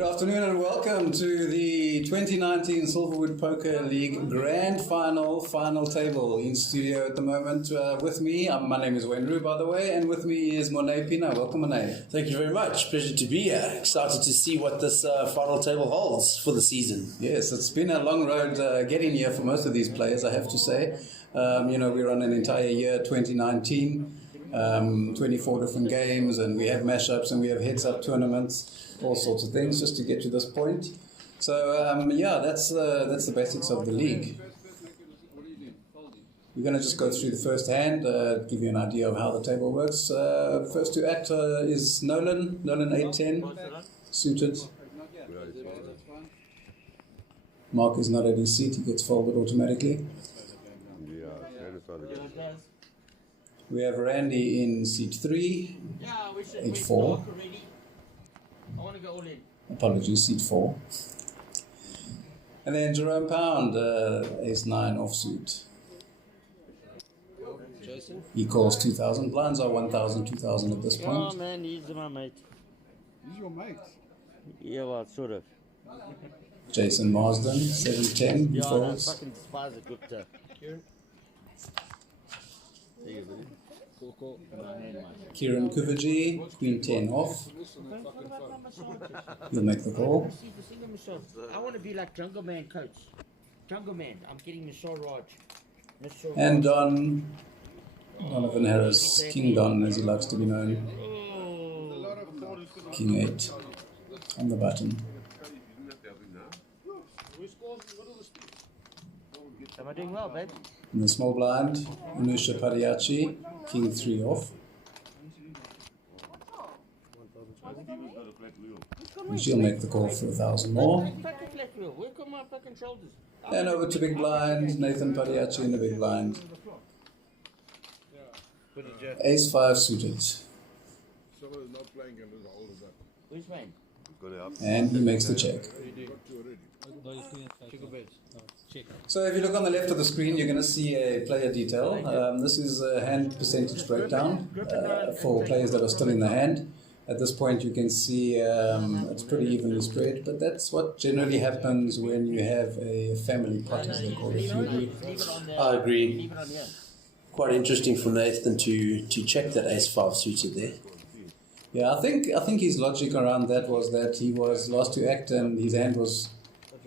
Good afternoon and welcome to the 2019 Silverwood Poker League Grand Final table. In studio at the moment with me, my name is Wayne Rue, by the way, and with me is Monet Pina. Welcome, Monet. Thank you very much. Pleasure to be here. Excited to see what this final table holds for the season. Yes, it's been a long road getting here for most of these players, I have to say. We run an entire year, 2019, 24 different games, and we have mashups and we have heads-up tournaments. All sorts of things just to get to this point. So that's the basics of the league. We're going to just go through the first hand, give you an idea of how the table works. First to act is Nolan 8-10, suited. Mark is not at his seat, he gets folded automatically. We have Randy in seat 3, 8-4. I want to go all in. Apologies, seat 4. And then Jerome Pound, ace-9 offsuit. Jason? He calls 2,000. Blinds are 1,000, 2,000 at this point. Oh man, he's my mate. He's your mate? Yeah, well, sort of. Jason Marsden, 7-10. He Yeah, I folds. fucking despise a Gupta. Kieran? There you go. Cool. Kieran Kuvaji, queen 10 off. He'll make the call. I want to be like Jungle Man coach. Jungle Man, I'm getting Michelle Raj. And Donovan Harris, King Don as he likes to be known. King 8 on the button. Am I doing well, babe? In the small blind, Anusha Pariachi, King 3 off. And she'll make the call for 1,000 more. Fucking flat wheel. Work on my fucking shoulders. And over to big blind, Nathan Pariachi in the big blind. Ace 5 suited. Where's Wayne? And he makes the check. So if you look on the left of the screen, you're going to see a player detail. This is a hand percentage breakdown for players that are still in the hand. At this point, you can see it's pretty evenly spread, but that's what generally happens when you have a family pot, as they call it. If you agree. I agree. Leave it on here. Quite interesting for Nathan to check that ace-5 suited there. Yeah, I think his logic around that was that he was last to act and his hand was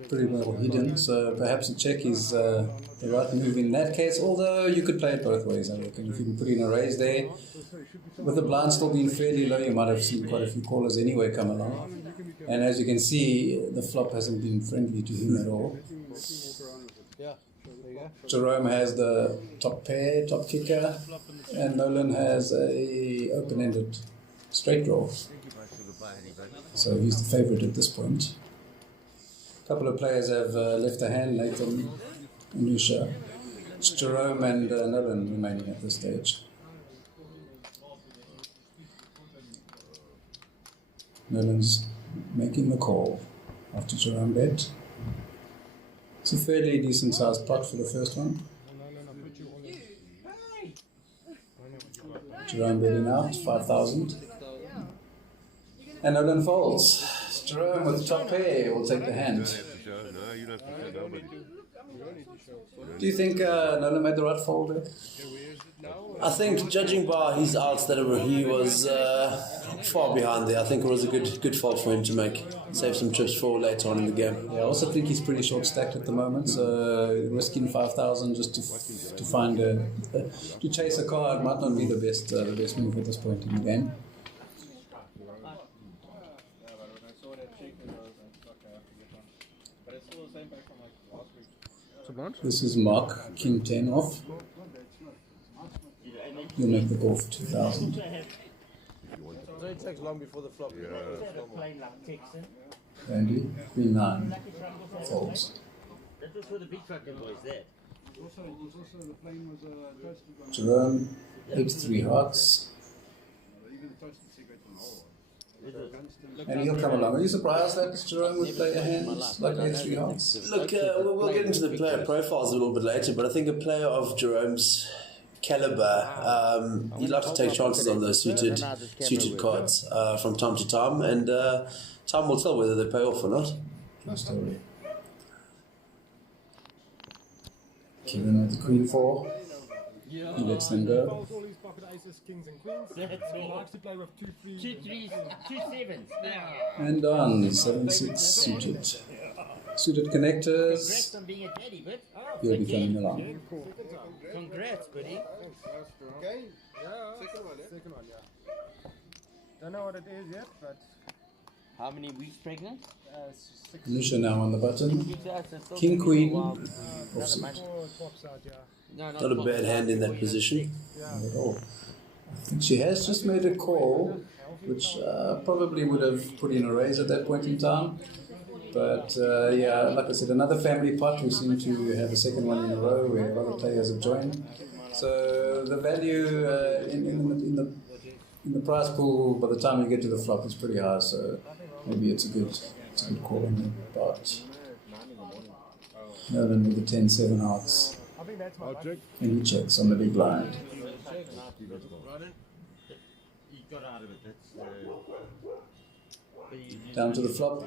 pretty well hidden, so perhaps a check is the right move in that case, although you could play it both ways, I reckon. If you can put in a raise there, with the blind still being fairly low, you might have seen quite a few callers anyway come along. And as you can see, the flop hasn't been friendly to him at all. Jerome has the top pair, top kicker, and Nolan has a open-ended straight draw. So he's the favourite at this point. A couple of players have left a hand, Nathan, Anusha. It's Jerome and Nolan remaining at this stage. Nolan's making the call after Jerome bet. It's a fairly decent sized pot for the first one. Jerome betting out, 5,000. And Nolan folds. Jerome with the top pair will take the hand. Do you think Nolan made the right fold there? I think, judging by his outs, that he was far behind there. I think it was a good fold for him to make. Save some chips for later on in the game. Yeah, I also think he's pretty short stacked at the moment, so risking 5,000 just to find to chase a card might not be the best move at this point in the game. This is Mark, King 10 off. You'll make the call for 2,000. So it takes long before the flop. Randy, Queen 9, folds. That was for the big fucking boys there. Jerome, 8-3 hearts. And he'll come along. Are you surprised that Jerome would play a hand like 8-3 hearts? Look, we'll get into the player profiles a little bit later, but I think a player of Jerome's caliber, he'd like to take chances on those suited cards from time to time, and time will tell whether they pay off or not. No story. Kieran with the Queen 4. He lets them go. All his pocket aces, kings and queens. That's He it. likes to play with 2 3s. 2 3s, 2 sevens. And Don, 7-6 suited. Suited connectors. Congrats on being a daddy, but He'll be coming along. congrats, buddy. Okay? Yeah. Second one, yeah. Don't know what it is yet, but How many weeks pregnant? it's 6 Anusha now on the button. 6 hours, so still King, taking a Queen. while. Offsuit. more pops out, yeah. No, Not a bad hand in that position. Not at all. I think she has just made a call, which probably would have put in a raise at that point in time. But yeah, like I said, another family pot. We seem to have a second one in a row where a lot of players have joined. So the value in the prize pool by the time you get to the flop is pretty high. So maybe it's a good call on the part. Nolan with the 10-7 hearts. I think that's my I'll check. And he checks on the big blind. Down to the flop.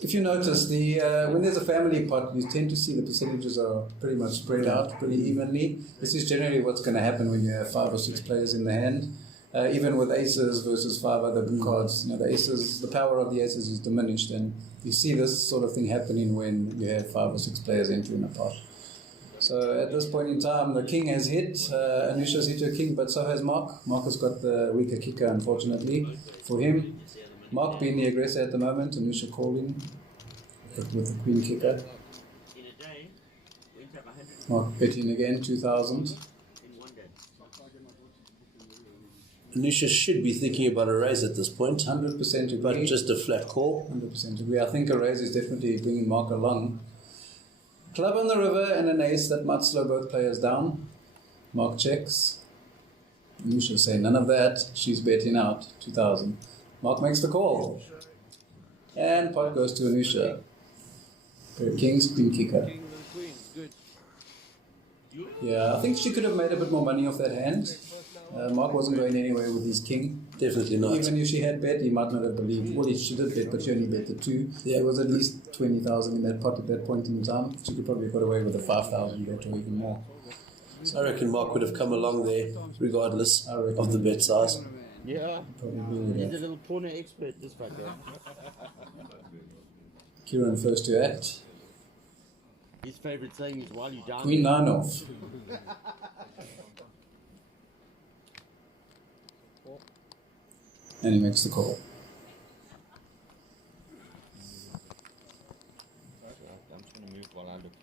If you notice, when there's a family pot, you tend to see the percentages are pretty much spread out pretty evenly. This is generally what's going to happen when you have 5 or 6 players in the hand. Even with aces versus 5 other cards, the aces, the power of the aces is diminished, and you see this sort of thing happening when you have 5 or 6 players entering a pot. So at this point in time, the king has hit. Anusha's hit her king, but so has Mark. Mark has got the weaker kicker, unfortunately, for him. Mark being the aggressor at the moment, Anusha calling with the queen kicker. Mark betting again, 2,000. Anusha should be thinking about a raise at this point, 100% but agree. just a flat call. 100% agree. I think a raise is definitely bringing Mark along. Club on the river and an ace that might slow both players down. Mark checks. Anusha say none of that. She's betting out, 2,000. Mark makes the call. And pot goes to Anusha. Pair of kings, queen kicker. King and queen, good. Yeah, I think she could have made a bit more money off that hand. Mark wasn't going anywhere with his king. Definitely not. Even if she had bet, he might not have believed. Well, she did bet, but she only bet the 2. There was at least 20,000 in that pot at that point in time. She could probably have got away with a 5,000 bet or even more. So I reckon Mark would have come along there regardless I reckon of the he bet size. Yeah, Probably would he's a have. little corner expert, this fucker. Kieran first to act. His favourite saying is while you down. Queen 9 off. And he makes the call. I'm just going to move while I look.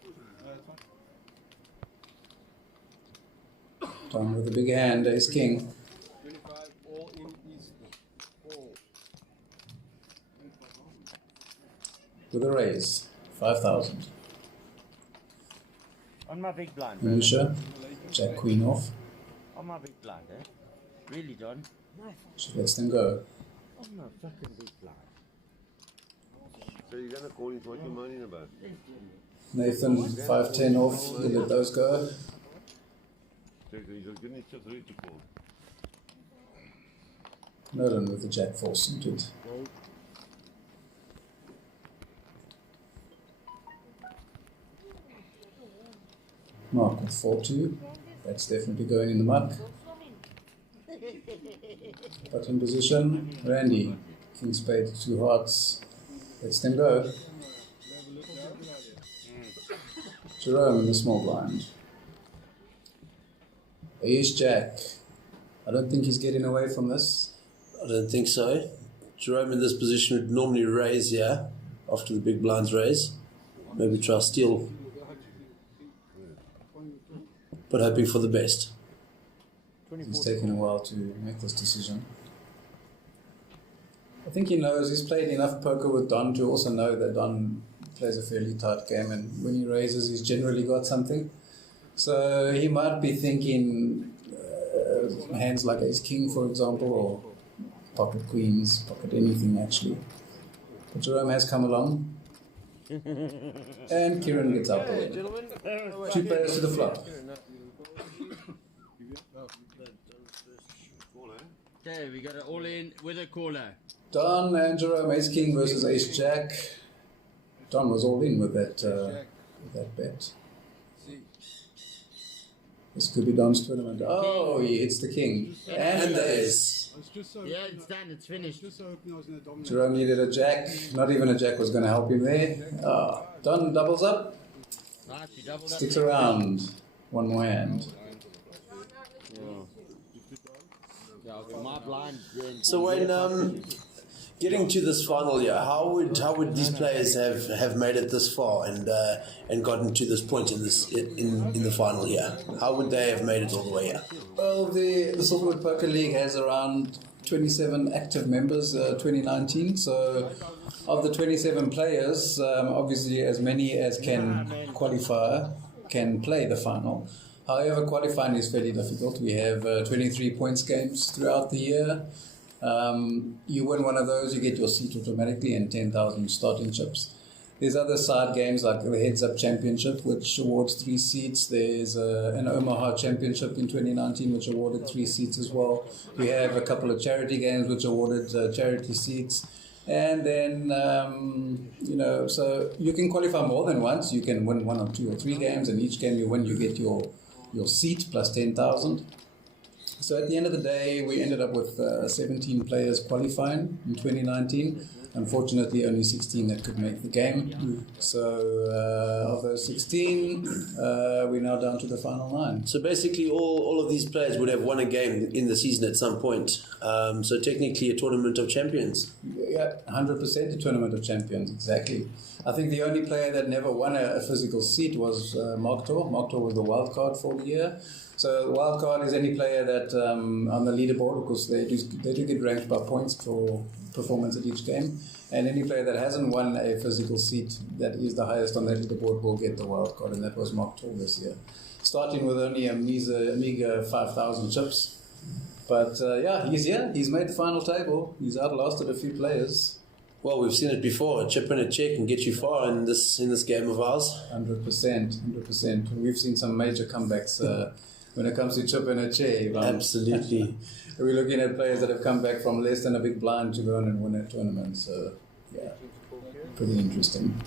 Down with a big hand, ace king. 25, all in is all. With a raise, 5,000. On my big blind. Anusha, jack queen off. On my big blind, eh? Really, John? No, She lets them go. on my fucking big blind. So you're gonna call it what you're moaning about? Nathan, 5-10 off. He'll let those go. So he's gonna need to three to call. Nolan with the jack 4 suited. Mark with 4-2. That's definitely going in the muck. Button position. Randy. King spade, 2 hearts. Lets them go. Jerome in the small blind. Ace jack. I don't think he's getting away from this. I don't think so. Jerome in this position would normally raise here after the big blinds raise. Maybe try steal. But hoping for the best. He's taken a while to make this decision. I think he knows he's played enough poker with Don to also know that Don plays a fairly tight game, and when he raises, he's generally got something. So he might be thinking hands like ace king, for example, or pocket queens, pocket anything actually. But Jerome has come along, and Kieran gets out the way. 2 players to the flop. there. We got it all in with a caller. Don and Jerome, Ace King versus Ace Jack. Don was all in with that bet. This could be Don's tournament. Oh, he hits the king. And the ace. Yeah, it's done. It's finished. Jerome needed a jack. Not even a jack was going to help him there. Don doubles up. Nice, you doubled Sticks up. around. One more hand. Yeah, for my blind. So when getting to this final year, how would these players have made it this far and gotten to this point in the final year? How would they have made it all the way here? Well, the Silverwood Poker League has around 27 active members, 2019. So, of the 27 players, obviously as many as can qualify can play the final. However, qualifying is fairly difficult. We have 23 points games throughout the year. You win one of those, you get your seat automatically and 10,000 starting chips. There's other side games like the Heads Up Championship, which awards 3 seats. There's an Omaha Championship in 2019, which awarded 3 seats as well. We have a couple of charity games, which awarded charity seats. And then, so you can qualify more than once. You can win 1 or 2 or 3 games, and each game you win, you get your seat plus 10,000. So at the end of the day, we ended up with 17 players qualifying in 2019. Unfortunately, only 16 that could make the game. So of those 16, we're now down to the final 9. So basically, all of these players would have won a game in the season at some point. So technically, a tournament of champions. Yeah, 100% a tournament of champions, exactly. I think the only player that never won a physical seat was Mark Tor. Mark Tor was the wild card for the year. So the wild card is any player that on the leaderboard, because they do get ranked by points for performance at each game, and any player that hasn't won a physical seat that is the highest on that leaderboard will get the wild card, and that was Mark Tor this year, starting with only a meager 5,000 chips. But he's here. He's made the final table. He's outlasted a few players. Well, we've seen it before. A chip and a check can get you far in this game of ours. 100%. We've seen some major comebacks when it comes to chip and a chair. Absolutely. We're looking at players that have come back from less than a big blind to go on and win a tournament. So, yeah, pretty interesting.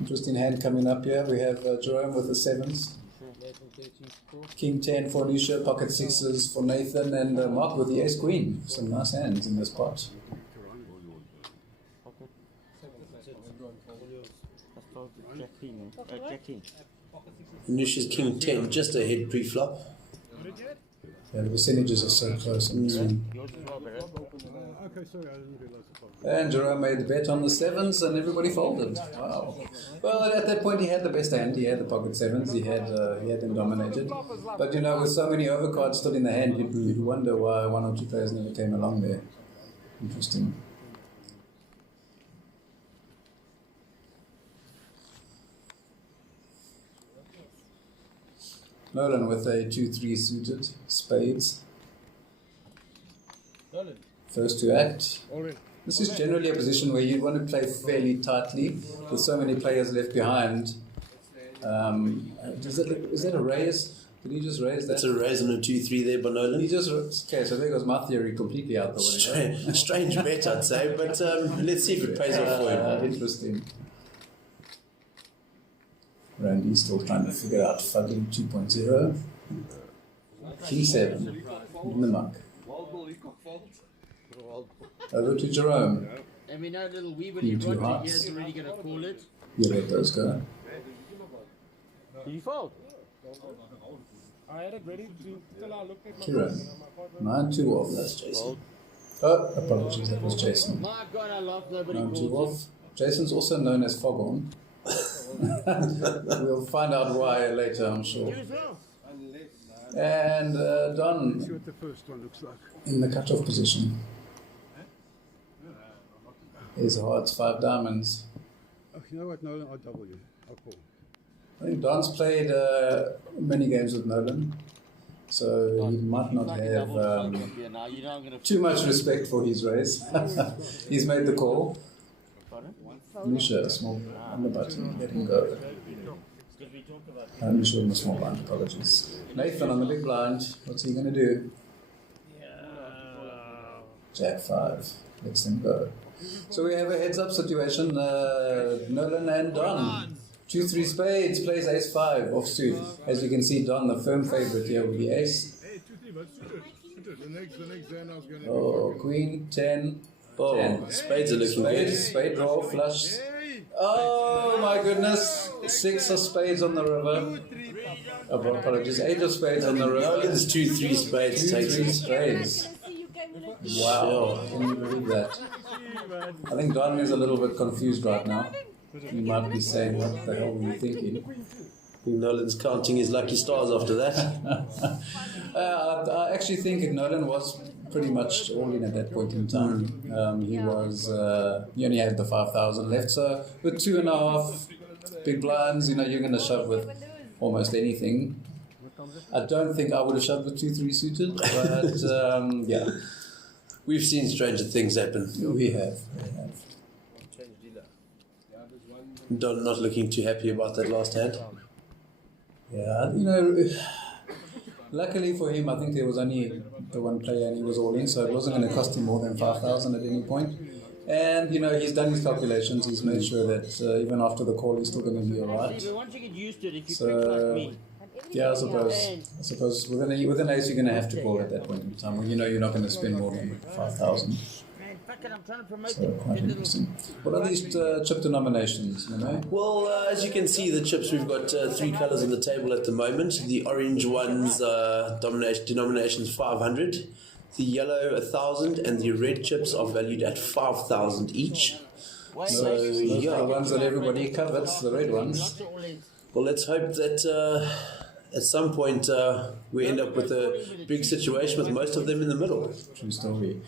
Interesting hand coming up here. We have Jerome with the 7s. King 10 for Nisha, pocket 6s for Nathan, and Mark with the ace queen. Some nice hands in this pot. Nusha's King 10 just ahead pre-flop. Yeah, the percentages are so close on this one. Okay, sorry, I didn't realize the problem. And Jerome made the bet on the 7s, and everybody folded. Wow. Well, at that point, he had the best hand. He had the pocket 7s. He had them dominated. But with so many overcards still in the hand, you'd wonder why 1 or 2 players never came along there. Interesting. Nolan with a 2-3 suited spades. Nolan. First to act. All in. This is generally a position where you want to play fairly tightly with so many players left behind. Is that a raise? Did he just raise that? That's a raise on a 2-3 there by Nolan. Okay, so there goes my theory completely out the way. Strange bet, I'd say, but let's see if it pays off for him. Interesting. Randy's still trying to figure out Fuddling 2.0. King 7 in the muck. Over to Jerome. And we know little wee You Roger two hearts. here's already going to call it. You let those go. Did you fold? I had it ready till I looked at my Kieran. phone. 9-2 off. That's Jason. Oh, apologies, that was Jason. My God, I love nobody 9-2 calls off. Jason's also known as Foghorn. We'll find out why later, I'm sure. You as well. And Don See what the first one looks like. in the cutoff position. Here's the hearts, 5 diamonds. Oh, you know what, Nolan, I'll double you. I'll call. I think Don's played many games with Nolan, so he might not have Now, you know I'm going to too much respect for his race. He's made the call. Nisha, small on the button, let him go. Nisha with a small blind, apologies. Nathan on the big blind. What's he going to do? Jack 5. Lets them go. So we have a heads-up situation. Nolan and Don. 2-3 spades, plays ace 5 offsuit. As you can see, Don, the firm favorite here with the ace. Oh, queen, 10. Oh, 10. spades are looking good. Spade draw, flush. Oh my goodness. 6 of spades on the river. Oh, apologies. 8 of spades on the river. Nolan's 2-3 spades takes 2-3 it. spades. Wow. Can you believe that? I think Don is a little bit confused right now. He might be saying, what the hell were you thinking? Nolan's counting his lucky stars after that. I actually think Nolan was pretty much all in at that point in time. He only had the 5,000 left, so with 2.5 big blinds, you're going to shove with almost anything. I don't think I would have shoved with 2-3 suited, but yeah. We've seen stranger things happen. We have. Don not looking too happy about that last hand. Yeah, luckily for him, I think there was only the one player and he was all in, so it wasn't going to cost him more than 5,000 at any point. And, he's done his calculations, he's made sure that even after the call, he's still going to be alright. Once you get used to it, if you So, like me. yeah, I suppose with an ace, you're going to have to call at that point in time. Well, you're not going to spend more than 5,000. Man, fuck it, I'm trying to promote So, quite interesting. What are these chip denominations, Well, as you can see, the chips, we've got 3 colours on the table at the moment. The orange ones, denominations 500. The yellow 1,000, and the red chips are valued at 5,000 each. So, Those are yeah. the ones that everybody covets, the red ones. Well, let's hope that at some point we end up with a big situation with most of them in the middle. True story.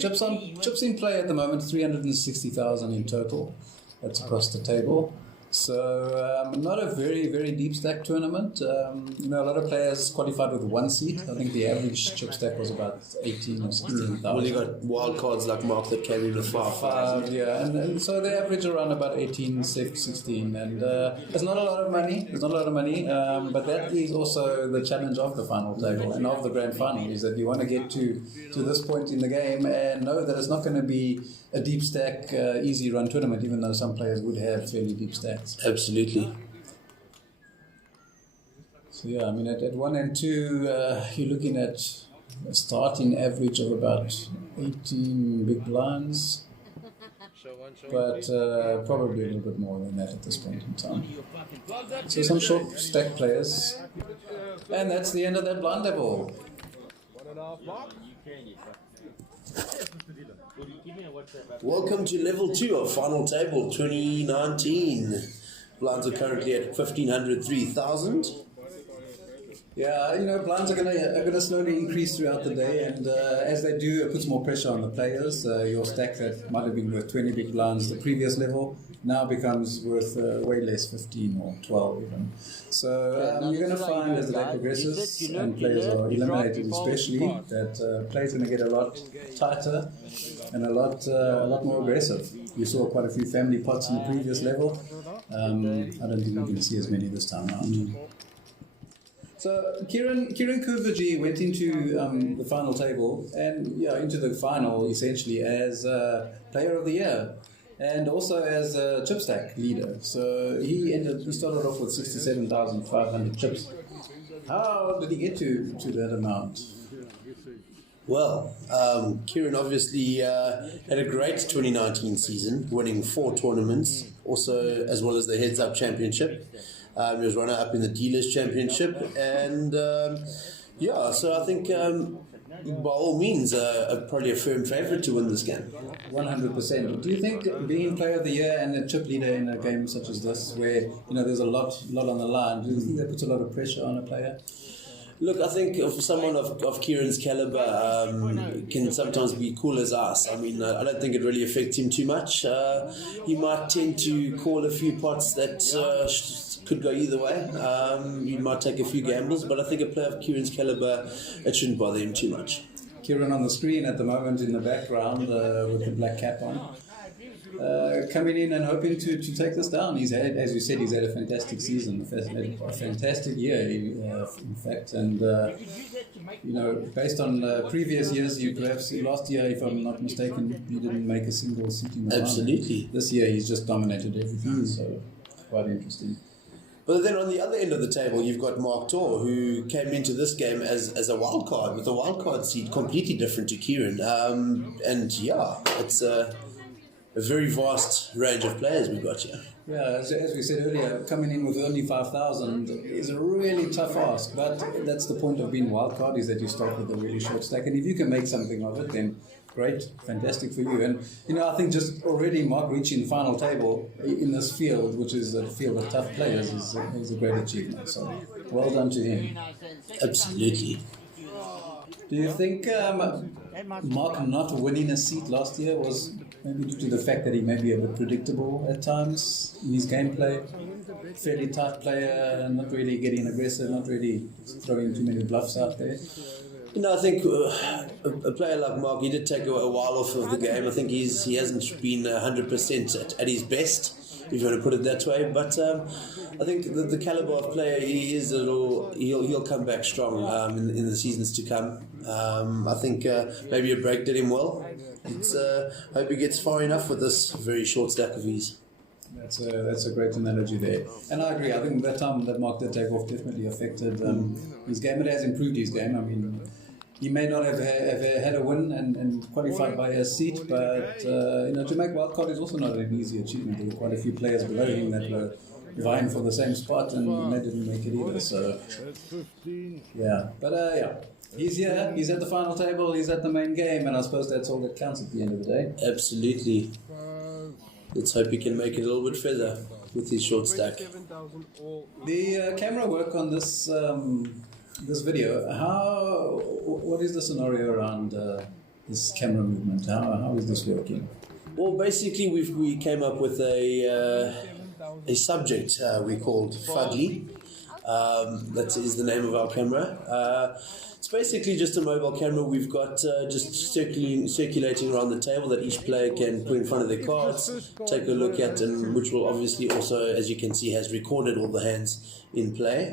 Chips in play at the moment, 360,000 in total. That's across the table. So not a very, very deep stack tournament. A lot of players qualified with 1 seat. I think the average chip stack was about 18 or 16,000. Well, you got wild cards like Mark that came in with 5,000. Yeah, and so they average around about 18, 16, and it's not a lot of money. But that is also the challenge of the final table and of the grand final, is that you want to get to this point in the game and know that it's not going to be a deep stack, easy run tournament, even though some players would have fairly deep stacks. Absolutely. So yeah, at 1 and 2, you're looking at a starting average of about 18 big blinds, but probably a little bit more than that at this point in time. So some short stack players, and that's the end of that blind level. 1.5 mark. Welcome to level 2 of Final Table 2019. Blinds are currently at 1,500, 3,000. Yeah, blinds are gonna slowly increase throughout the day, and as they do, it puts more pressure on the players. Your stack that might have been worth 20 big blinds the previous level now becomes worth way less, 15 or 12 even. So you're going to find as the day progresses and players are eliminated especially, that players are going to get a lot tighter and a lot more aggressive. You saw quite a few family pots in the previous level. I don't think we can see as many this time around. So Kieran Kuvaji went into the final table and into the final essentially as Player of the Year and also as a chip stack leader. So he started off with 67,500 chips. How did he get to that amount? Well, Kieran obviously had a great 2019 season, winning 4 tournaments, also as well as the Heads Up Championship. He was runner-up in the Dealers Championship, and so I think by all means probably a firm favourite to win this game. 100%. Do you think being Player of the Year and a chip leader in a game such as this, where there's a lot on the line, do you think that puts a lot of pressure on a player? Look, I think for someone of Kieran's caliber, can sometimes be cool as ice. I mean, I don't think it really affects him too much. He might tend to call a few pots that could go either way. He might take a few gambles, but I think a player of Kieran's caliber, it shouldn't bother him too much. Kieran on the screen at the moment in the background with the black cap on. coming in and hoping to take this down. He's had, as you said, he's had a fantastic season, a fantastic year, in fact. And, based on previous years, perhaps last year, if I'm not mistaken, he didn't make a single seating round. Absolutely. This year, he's just dominated everything, so quite interesting. But then on the other end of the table, you've got Mark Tor, who came into this game as a wild card, with a wild card seat completely different to Kieran. It's a very vast range of players we've got here. Yeah, as we said earlier, coming in with only 5,000 is a really tough ask, but that's the point of being wild card, is that you start with a really short stack, and if you can make something of it, then great, fantastic for you. And, I think just already Mark reaching the final table in this field, which is a field of tough players, is a great achievement. So, well done to him. Absolutely. Do you think Mark not winning a seat last year was maybe due to the fact that he may be a bit predictable at times in his gameplay? Fairly tight player, not really getting aggressive, not really throwing too many bluffs out there. I think a player like Mark, he did take a while off of the game. I think he hasn't been 100% at his best, if you want to put it that way. But I think the caliber of player he is, he'll come back strong in the seasons to come. I think maybe a break did him well. Hope he gets far enough with this very short stack of his. That's a great analogy there. And I agree. I think that time that Mark did take off definitely affected his game. It has improved his game. I mean, he may not have had a win and qualified by a seat, but to make wildcard is also not an easy achievement. There were quite a few players below him that were vying for the same spot, and they didn't make it either. So, yeah. But he's here. He's at the final table. He's at the main game, and I suppose that's all that counts at the end of the day. Absolutely. Let's hope he can make it a little bit further with his short stack. The camera work on this this video. What is the scenario around this camera movement? How is this working? Well, basically, we came up with a subject we called Fugly. That is the name of our camera. It's basically just a mobile camera. We've got just circulating around the table that each player can put in front of their cards, take a look at, and which will obviously also, as you can see, has recorded all the hands in play.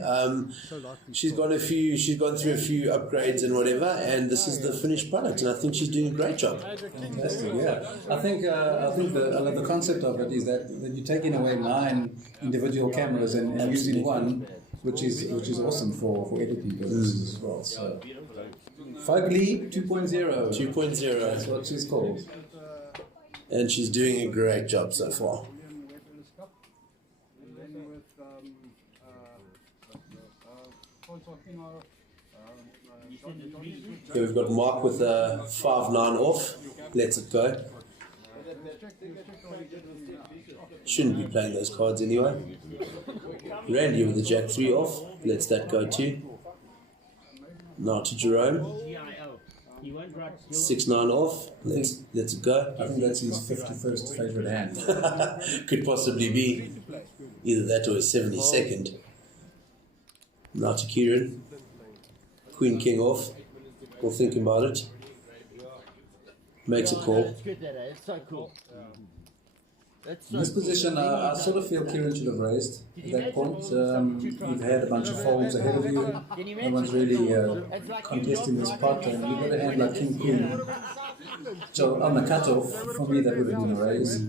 She's gone through a few upgrades and whatever, and this is the finished product, and I think she's doing a great job. Fantastic, yeah. I think the concept of it is that you're taking away 9 individual cameras and using one, which is awesome for editing purposes as well. So, Fugly 2.0. 2.0. That's what she's called. And she's doing a great job so far. Here we've got Mark with a 5-9 off. Lets it go. Shouldn't be playing those cards anyway. Randy with the Jack 3 off. Lets that go too. Now to Jerome. 6-9 off. Let's it go. I think that's his 51st favourite hand. Could possibly be. Either that or his 72nd. Now to Kieran. Queen King off. We'll think about it. Makes a call. That's good, that is. So cool. In this position, I sort of feel Kieran should have raised at that point. You've had a bunch of folds ahead of you. No one's really contesting this pot, and you've got a hand like King Queen. So on the cutoff, for me, that would have been a raise.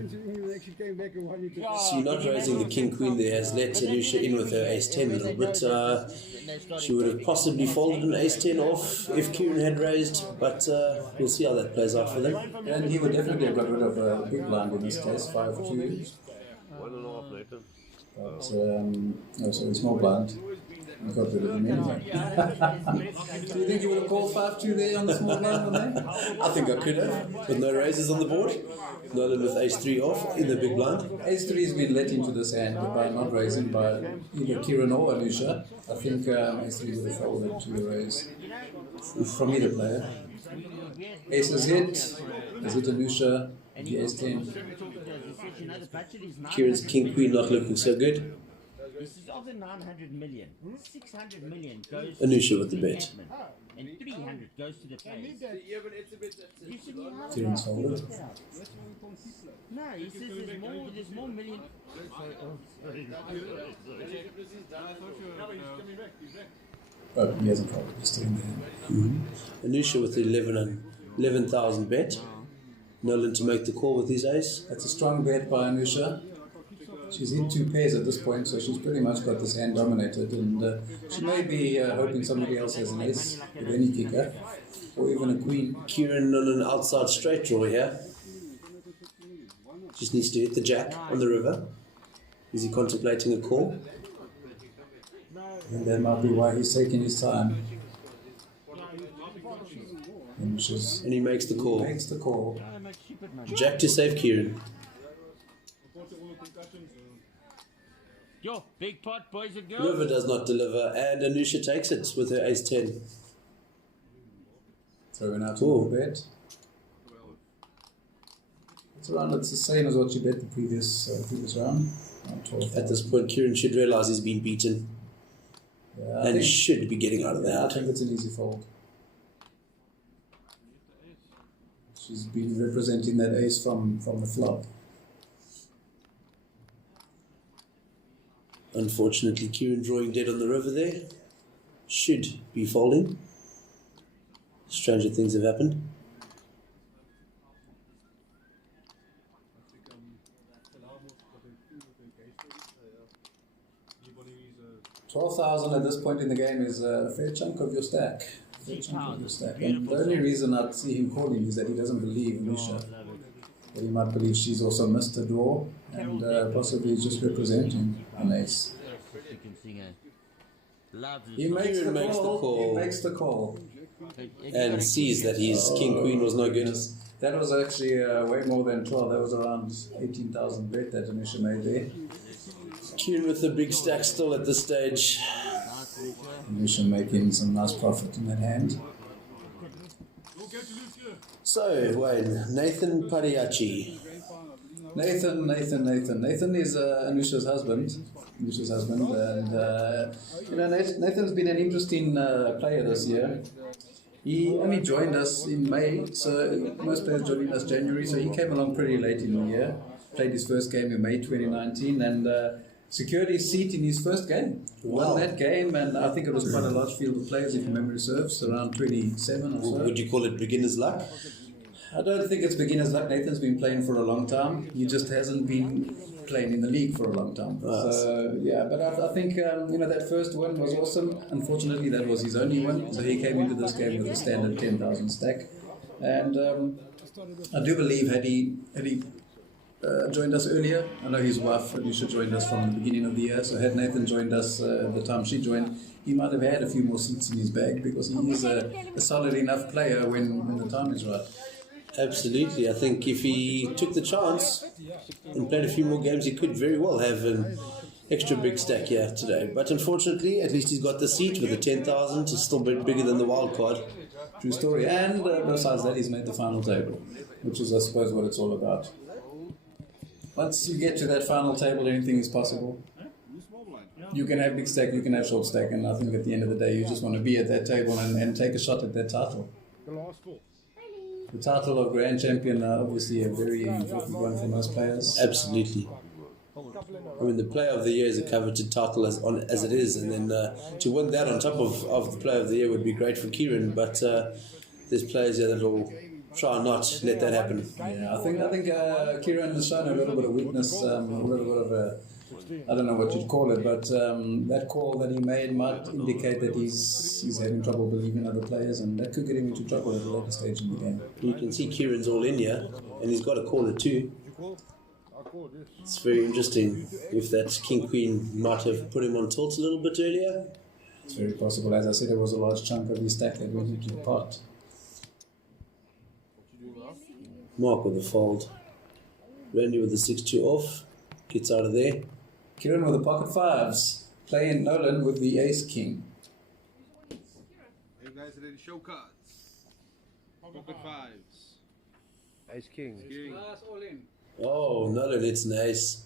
So you're not raising the King Queen there, has let Alusha in with her Ace 10 a little bit. She would have possibly folded an Ace 10 off if Kieran had raised, but we'll see how that plays out for them. And he would definitely have got rid of a big blind in this case, 5-2. 1.5 later. But, sorry, small blind. I got rid of him anyway. Do you think you would have called 5-2 there on the small blind, Monet? I think I could have, with no raises on the board. Nolan with Ace 3 off in the big blind. Ace 3 has been let into this hand by not raising by either Kieran or Alusha. I think Ace 3 would have folded to the raise from either player. Ace is hit Alusha, the Ace 10. Kieran's King Queen not looking so good. This is of the 900 million. 600 million goes Anusha with to the bet. Chapman, and 300 goes to the players. You should have Kieran's folded. No, he says there's more million. Oh, he hasn't folded. He's still in there. Anusha with the 11,000 bet. Nolan to make the call with his ace. That's a strong bet by Anusha. She's in 2 pairs at this point, so she's pretty much got this hand dominated, and she may be hoping somebody else has an ace with any kicker, or even a queen. Kieran on an outside straight draw here. Just needs to hit the jack on the river. Is he contemplating a call? And that might be why he's taking his time. Anusha's And he makes the call. makes the call. Jack to save Kieran. Yo, big pot, boys and girls. River does not deliver, and Anusha takes it with her ace 10. Throwing out a Ooh. little bet. It's the same as what she bet the previous round. Around 12. At this point, Kieran should realize he's been beaten Yeah, I and think, should be getting out of I that. think it's an easy fold. She's been representing that ace from the flop. Unfortunately, Kieran drawing dead on the river there. Should be folding. Stranger things have happened. 12,000 at this point in the game is a fair chunk of your stack. Fair chunk of your stack. And the only reason I'd see him calling is that he doesn't believe Anusha. That he might believe she's also missed a draw and possibly is just representing an ace. He makes the call. He makes the call. And sees that his king queen was no good. That was actually way more than 12. That was around 18,000 bet that Anusha made there. Kieran with the big stack still at this stage. Anusha making some nice profit in that hand. So, Wayne, Nathan Pariachi. Nathan is Anusha's husband. And Nathan's been an interesting player this year. He only joined us in May, so most players joined us January, so he came along pretty late in the year. Played his first game in May 2019 and secured his seat in his first game. Wow. Won that game, and I think it was quite a large field of players, if memory serves, around 27 or so. Would you call it beginner's luck? I don't think it's beginner's luck. Nathan's been playing for a long time. He just hasn't been playing in the league for a long time. So, yeah, but I think, that first win was awesome. Unfortunately, that was his only win. So he came into this game with a standard 10,000 stack. And I do believe had he joined us earlier, I know his wife, Anusha, joined us from the beginning of the year. So had Nathan joined us at the time she joined, he might have had a few more seats in his bag because he is a solid enough player when the time is right. Absolutely. I think if he took the chance and played a few more games, he could very well have an extra big stack here today. But unfortunately, at least he's got the seat with the 10,000. It's still a bit bigger than the wild card. True story. And besides that, he's made the final table, which is, I suppose, what it's all about. Once you get to that final table, anything is possible. You can have big stack, you can have short stack, and I think at the end of the day, you just want to be at that table and take a shot at that title. The title of Grand Champion, obviously a very important one for most players. Absolutely. I mean, the Player of the Year is a coveted title as it is, and then to win that on top of the Player of the Year would be great for Kieran, but there's players here that will try not let that happen. Yeah, I think Kieran has shown a little bit of weakness, a little bit of a, I don't know what you'd call it, but that call that he made might indicate that he's having trouble believing other players, and that could get him into trouble at a later stage in the game. You can see Kieran's all in here, and he's got a caller too. It's very interesting if that King Queen might have put him on tilt a little bit earlier. It's very possible. As I said, it was a large chunk of his stack that went into the pot. Mark with the fold. Randy with the 6-2 off. Gets out of there. Kieran with the pocket fives. Playing Nolan with the ace king. Are you guys ready to show cards? Pocket fives. Ace king. King. Oh, Nolan, it's nice.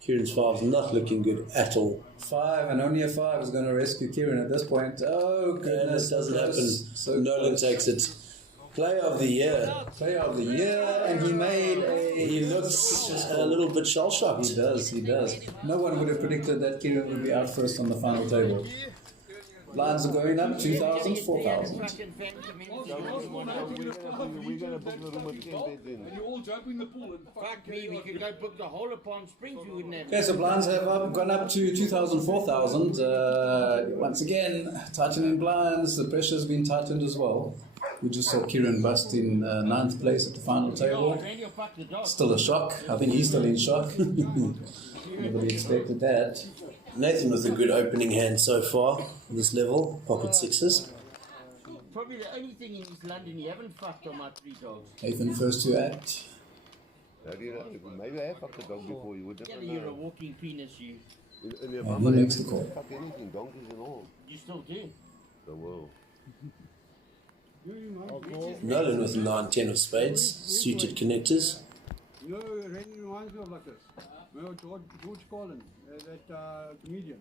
Kieran's 5's not looking good at all. 5 and only a 5 is going to rescue Kieran at this point. Oh, And goodness. it doesn't so happen. close. So Nolan close. takes it. Player of the year. Player of the year, and he made He a... looks a little bit shell-shocked. He does. No one would have predicted that Kieran would be out first on the final table. Blinds are going up, 2,000, 4,000. Fucking fans come in, so We're gonna book the room with 10 beds in. And you're all jumping the pool and fuck me, we could go book the whole of Palm Springs, we wouldn't have. Okay, so blinds have gone up to 2,000, 4,000. Once again, tightening blinds, the pressure's been tightened as well. We just saw Kieran bust in 9th place at the final table. Randy will fuck the dog. Still a shock. I think he's still in shock. Nobody expected that. Nathan with a good opening hand so far on this level. Pocket sixes. Probably the only thing in East London you haven't fucked on my 3 dogs. Nathan first to act. Maybe I have fucked the dog before. You would Yeah, never you're a know. walking penis, you. In your And mama, he makes they the call. fuck anything, donkeys and all. You still do. The world. Nolan with 9-10 of spades. Suited connectors. You know, Randy reminds me of like this. Remember George Carlin, that comedian?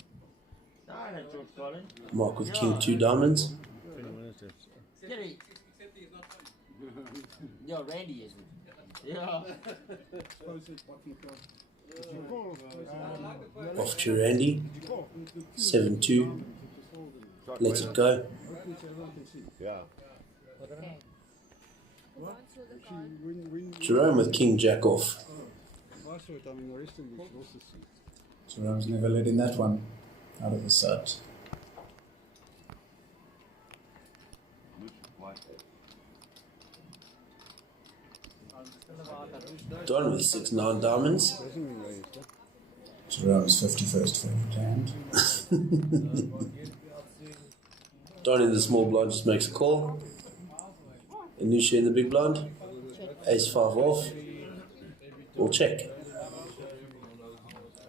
No, I know George Collin. Mark with king 2 diamonds. Gary. Yeah, Randy isn't. Yeah. Off to Randy. 7-2. Let it go. Yeah. Jerome with king jack off. Jerome's never letting that one out of his set. Don with 6-9 diamonds. Jerome's 51st favorite hand. Don in the small blind just makes a call. Anusha in the big blind. Ace 5 off. We'll check.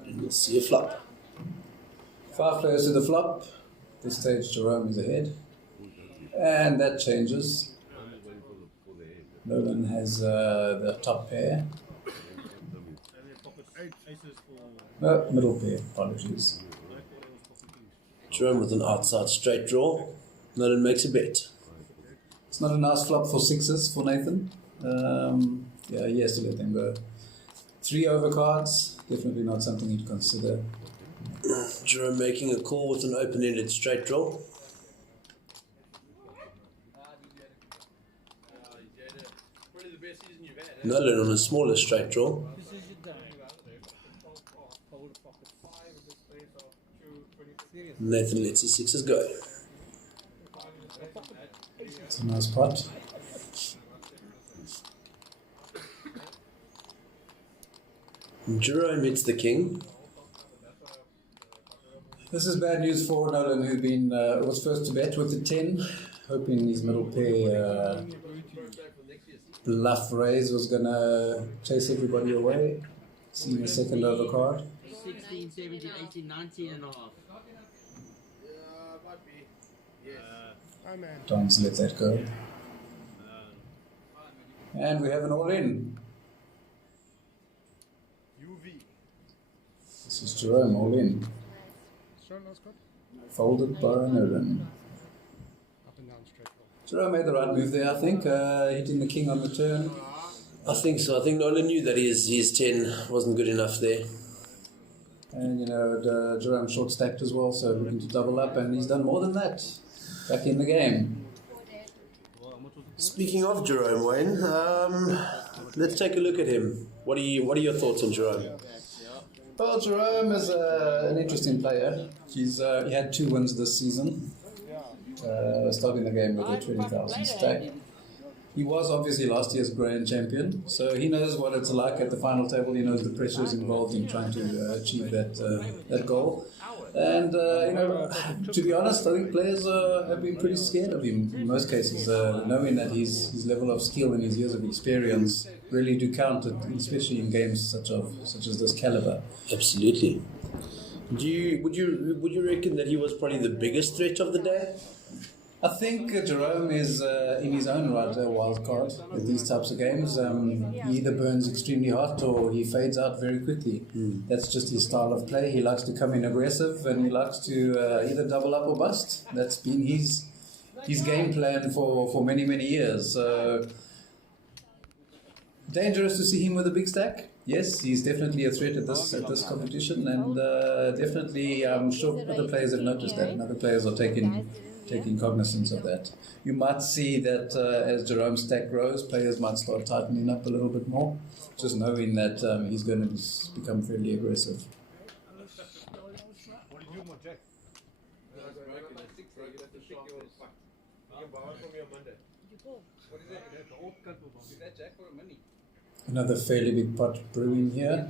And we'll see a flop. 5 players to the flop. This stage Jerome is ahead. And that changes. Nolan has the top pair. No, middle pair, apologies. Jerome with an outside straight draw. Nolan makes a bet. It's not a nice flop for 6s for Nathan. Yeah, he has to let them go. 3 overcards, definitely not something he'd consider. Jerome making a call with an open-ended straight draw. Nolan on a smaller straight draw. Nathan lets his 6s go. It's a nice pot. Jerome hits the king. This is bad news for Nolan, who was first to bet with the 10, hoping his middle pair bluff raise was going to chase everybody away. Seeing a second overcard. 16, 17, 18, 19 and a half. Don's let that go. And we have an all-in. This is Jerome, all-in. Folded by Nolan. Jerome made the right move there, I think, hitting the king on the turn. I think so. I think Nolan knew that his 10 wasn't good enough there. And, Jerome short stacked as well, so looking to double up, and he's done more than that. Back in the game. Speaking of Jerome, Wayne, let's take a look at him. What are your thoughts on Jerome? Well, Jerome is an interesting player. He had 2 wins this season. Starting the game with a 20,000 stack. He was obviously last year's grand champion, so he knows what it's like at the final table. He knows the pressures involved in trying to achieve that goal. And, to be honest, I think players have been pretty scared of him in most cases, knowing that his level of skill and his years of experience really do count, especially in games such as this caliber. Absolutely. Would you reckon that he was probably the biggest threat of the day? I think Jerome is in his own right a wild card with these types of games. He either burns extremely hot or he fades out very quickly. That's just his style of play. He likes to come in aggressive and he likes to either double up or bust. That's been his game plan for many, many years. So dangerous to see him with a big stack. Yes, he's definitely a threat at this competition, and definitely I'm sure other players have noticed that, and other players are taking cognizance of that. You might see that as Jerome's stack grows, players might start tightening up a little bit more, just knowing that he's going to become fairly aggressive. Another fairly big pot brewing here.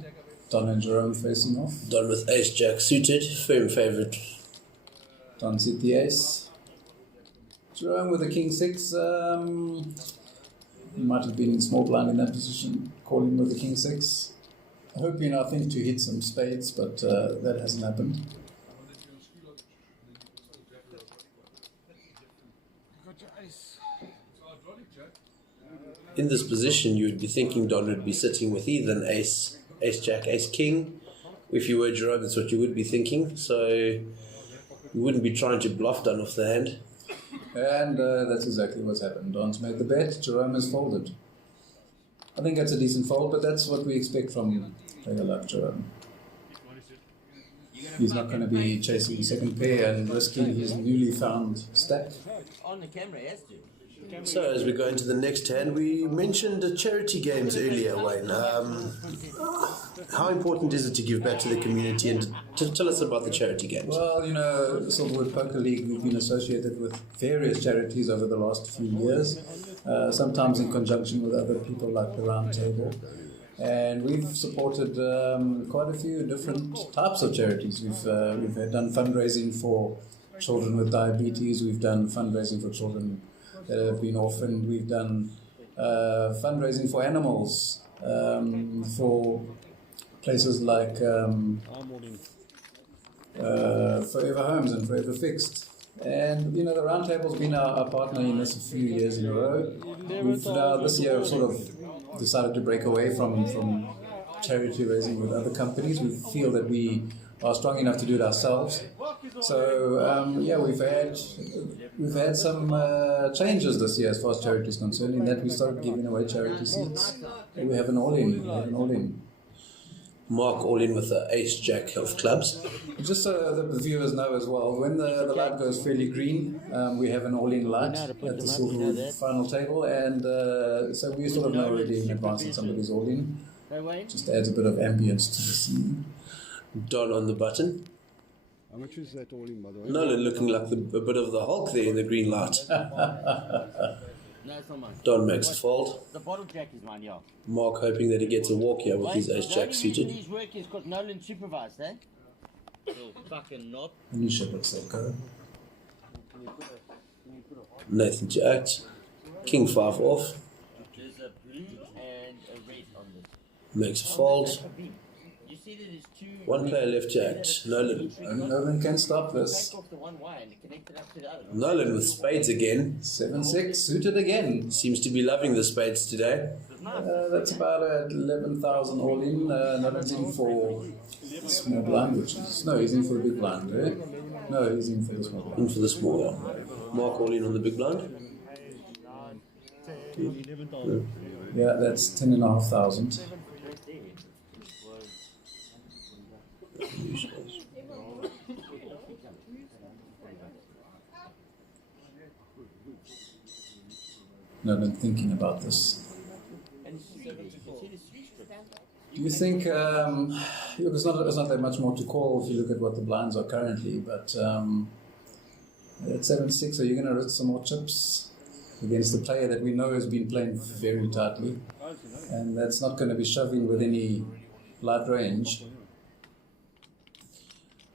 Don and Jerome facing off. Don with ace jack suited, firm favourite. Don's hit the ace. Jerome with the king six. Might have been in small blind in that position, calling with the king six. Hoping, I think, to hit some spades, but that hasn't happened. In this position, you would be thinking Don would be sitting with either an ace, ace jack, ace king. If you were Jerome, that's what you would be thinking. So you wouldn't be trying to bluff Don off the hand. And that's exactly what's happened. Don's made the bet, Jerome has folded. I think that's a decent fold, but that's what we expect from a player like Jerome. He's not going to be chasing second pair and risking his newly found stack. On the camera, he has to. So as we go into the next hand, we mentioned the charity games earlier, Wayne. How important is it to give back to the community, and to tell us about the charity games? Well, you know, Silverwood Poker League, we've been associated with various charities over the last few years, sometimes in conjunction with other people like the Round Table. And we've supported quite a few different types of charities. We've done fundraising for children with diabetes, we've done fundraising for children that have been orphaned, we've done fundraising for animals, for places like Forever Homes and Forever Fixed. And, you know, the Round Table's been our partner in this a few years in a row. We've now this year sort of decided to break away from charity raising with other companies. We feel that we are strong enough to do it ourselves. So yeah, we've had some changes this year as far as charity is concerned, in that we started giving away charity seats. We have an all-in. Mark all in with the ace jack of clubs. Just so the viewers know as well, when the light goes fairly green, we have an all-in light at the Silverwood final table, and so we sort of know already in advance that somebody's all-in. Just adds a bit of ambience to the scene. Don on the button. How much is that all in, by the way? Nolan looking like a bit of the Hulk there in the green light. No, it's not mine. Don makes a fold. The bottom jack is mine, yeah. Mark hoping that he gets a walk here with his ace jack suited. His work is because Nolan supervised, eh? You fucking knob. And you should say go. Nathan to act. King 5 off. There's a blue and a red on this. Makes a fold. You see that there's two. One player left to act. Nolan. Nolan can stop this. Take off the one wire and connect it up to the other. Nolan with spades again. 7-6, suited again. Seems to be loving the spades today. That's about 11,000 all in. Nolan's in for the small blind, which is... No, he's in for the big blind, eh? No, he's in for the small blind. In for the small one. Mark all in on the big blind. Yeah, that's 10,500. Nolan thinking about this. Do you think, look, it's not that much more to call if you look at what the blinds are currently, but at 7-6, are you going to risk some more chips against the player that we know has been playing very tightly, and that's not going to be shoving with any light range?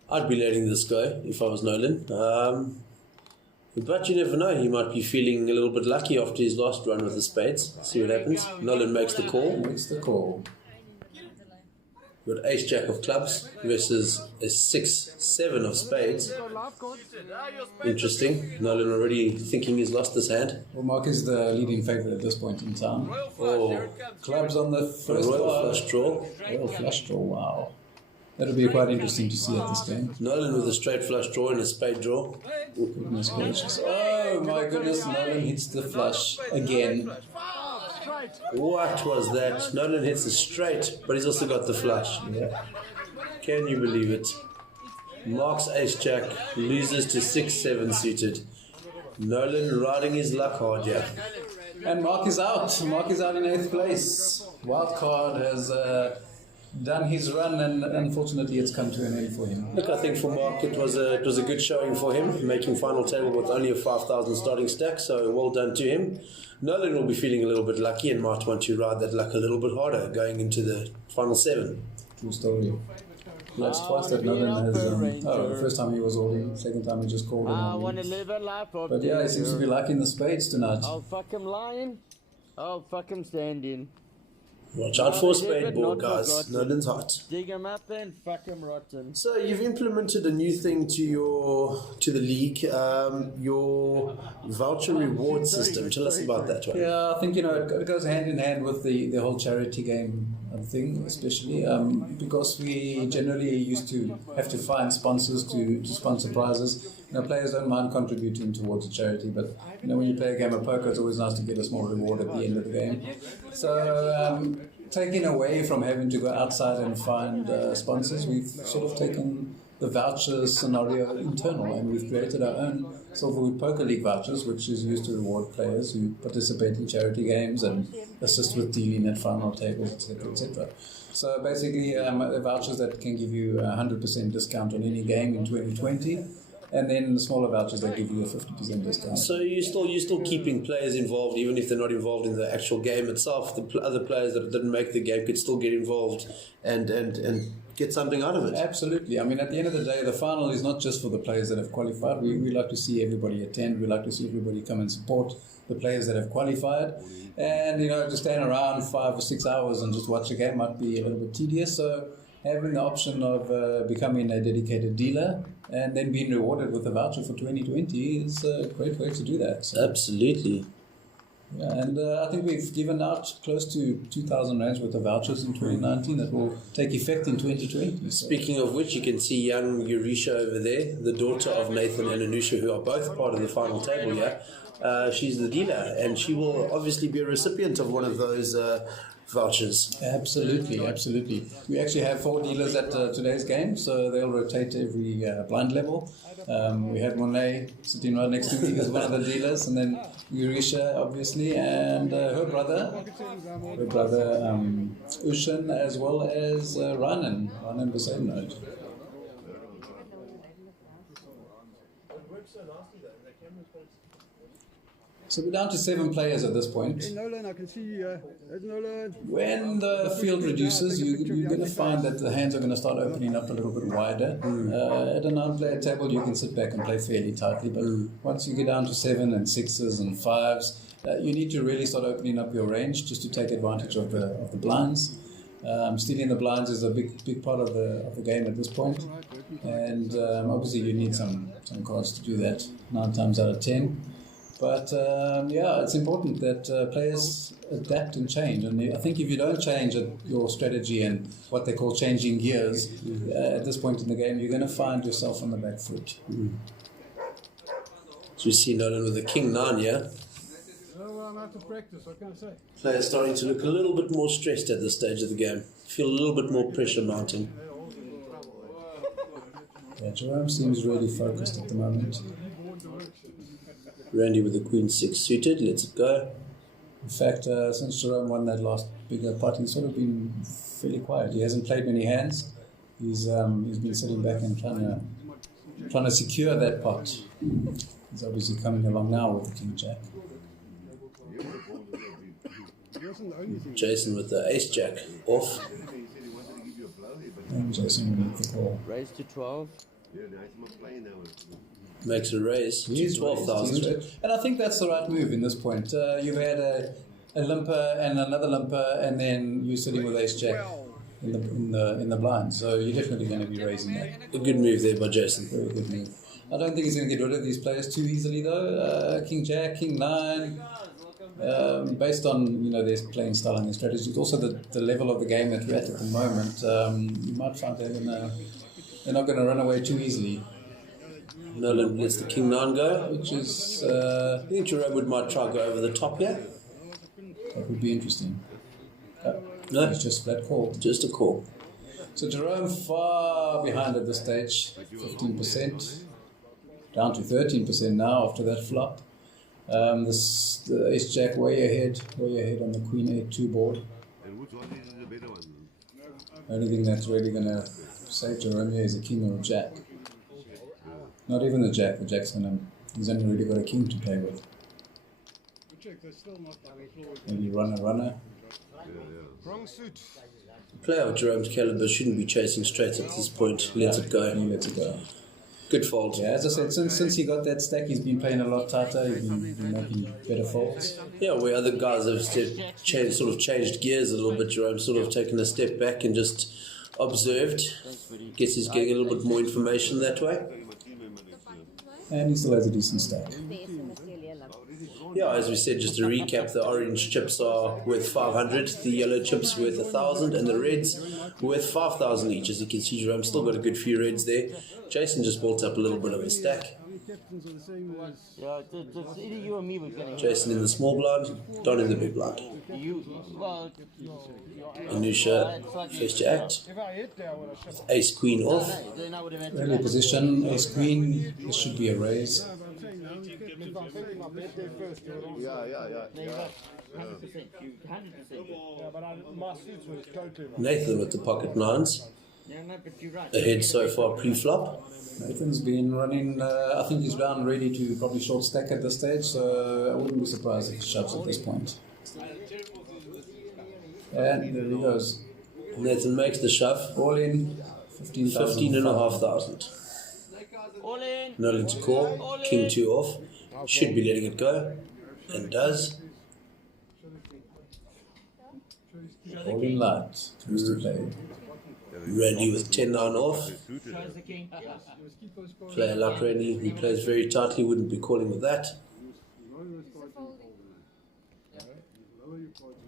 I'd be letting this go if I was Nolan. But you never know, he might be feeling a little bit lucky after his last run with the spades. See what happens. Nolan makes the call. Makes the call. We've got ace jack of clubs versus a 6-7 of spades. Interesting. Nolan already thinking he's lost this hand. Well, Mark is the leading favourite at this point in time. Oh, Clubs on the first royal card. flush draw. Royal flush draw, wow. That'll be quite interesting to see at this game. Nolan with a straight flush draw and a spade draw. Goodness gracious. Oh my goodness, Nolan hits the flush again. What was that? Nolan hits the straight, but he's also got the flush. Yeah. Can you believe it? Mark's ace jack loses to 6-7 suited. Nolan riding his luck hard here. And Mark is out. Mark is out in 8th place. Wildcard has done his run, and unfortunately it's come to an end for him. Look, I think for Mark it was a good showing for him, making final table with only a 5,000 starting stack, so well done to him. Nolan will be feeling a little bit lucky and might want to ride that luck a little bit harder going into the final 7. True story. That's twice that Nolan has. The first time he was all in, second time he just called in. I want to live a life of But yeah, he seems to be liking the spades tonight. Oh, fuck him lying. Oh, fuck him standing. Watch out for a spade ball, guys. Nolan's hot. Dig him up and fuck him rotten. So you've implemented a new thing to the league, your voucher reward system. Tell us about that one. Yeah, I think it goes hand in hand with the whole charity game thing, especially because we generally used to have to find sponsors to sponsor prizes. Players don't mind contributing towards a charity, but when you play a game of poker, it's always nice to get a small reward at the end of the game. So taking away from having to go outside and find sponsors, we've sort of taken the voucher scenario internal, and we've created our own Silverwood Poker League vouchers, which is used to reward players who participate in charity games and assist with dealing at final tables, etc., etc. So basically, vouchers that can give you a 100% discount on any game in 2020. And then the smaller vouchers that give you a 50% discount. So you're still keeping players involved, even if they're not involved in the actual game itself. The other players that didn't make the game could still get involved and get something out of it. Absolutely. I mean, at the end of the day, the final is not just for the players that have qualified. We like to see everybody attend. We like to see everybody come and support the players that have qualified. And to stand around 5 or 6 hours and just watch a game might be a little bit tedious. So having the option of becoming a dedicated dealer and then being rewarded with a voucher for 2020 is a great way to do that. So, absolutely. Yeah, and I think we've given out close to 2,000 rands worth of vouchers in 2019 that will take effect in 2020. So. Speaking of which, you can see young Eurisha over there, the daughter of Nathan and Anusha, who are both part of the final table here. She's the dealer, and she will obviously be a recipient of one of those vouchers. Absolutely, absolutely. We actually have 4 dealers at today's game, so they'll rotate every blind level. We had Monet sitting right next to me as one of the dealers, and then Eurisha, obviously, and her brother Ushan, as well as Ranan the same note. So we're down to 7 players at this point. Hey, Nolan, I can see there's Nolan. When the field reduces, you're going to find that the hands are going to start opening up a little bit wider. At a 9-player table, you can sit back and play fairly tightly, but once you get down to 7 and 6s and 5s, you need to really start opening up your range just to take advantage of the blinds. Stealing the blinds is a big part of the game at this point, and obviously you need some cards to do that 9 times out of 10. But it's important that players adapt and change. And I think if you don't change your strategy and what they call changing gears at this point in the game, you're going to find yourself on the back foot. So you see Nolan with the King 9 here. Oh, I'm out of practice, what can I say? Players starting to look a little bit more stressed at this stage of the game. Feel a little bit more pressure mounting. Yeah, Jerome seems really focused at the moment. Randy with the Queen 6 suited, let's it go. In fact, since Jerome won that last bigger pot, he's sort of been fairly quiet. He hasn't played many hands. He's been sitting back and trying to secure that pot. He's obviously coming along now with the King Jack. Jason with the Ace Jack off. And Jason will make the call. Raise to 12. Makes a raise to 12,000. And I think that's the right move in this point. You've had a limper and another limper, and then you're sitting with Ace Jack. in the blind. So you're definitely going to be raising that. A good move there by Jason. Very good move. I don't think he's going to get rid of these players too easily though. King Jack, King 9. Based on their playing style and their strategies, also the level of the game that we're at the moment, you might find they're not going to run away too easily. Nolan lets the King 9 go. Which is I think Jerome might try to go over the top here. that would be interesting. No, It's just flat call. just a call. So Jerome far behind at this stage, 15%, down to 13% now after that flop. The Ace Jack way ahead on the Queen 8-2 board. Only thing that's really going to save Jerome here is a King or a Jack. Not even the Jack. The Jack's he's only really got a King to play with. Maybe runner. Wrong suit. A player of Jerome's caliber shouldn't be chasing straight at this point. Let it go. He lets it go. Good fold. Yeah, as I said, since he got that stack, he's been playing a lot tighter. He's been making better folds. Yeah, where other guys have changed gears a little bit, Jerome's sort of taken a step back and just observed. Guess he's getting a little bit more information that way. And he still has a decent stack. Yeah, as we said, just to recap, the orange chips are worth 500, the yellow chips worth 1,000, and the reds worth 5,000 each. As you can see, Jerome still got a good few reds there. Jason just built up a little bit of a stack. Yeah, it's either you or me was getting Jason in the small blind, Don in the big blind. Anusha first to act. Ace Queen off. Early position, Ace Queen. This should be a raise. Nathan with the pocket nines. Ahead so far pre-flop. Nathan's been running, I think he's round ready to probably short stack at this stage, so I wouldn't be surprised if he shoves at this point. And there he goes. Nathan makes the shove. All in, 15,500. All in. Nolan to call. King 2 off. Should be letting it go. And does. All in light. Who's to play? Randy with 10-9 off. Player like Randy, who plays very tightly, wouldn't be calling with that.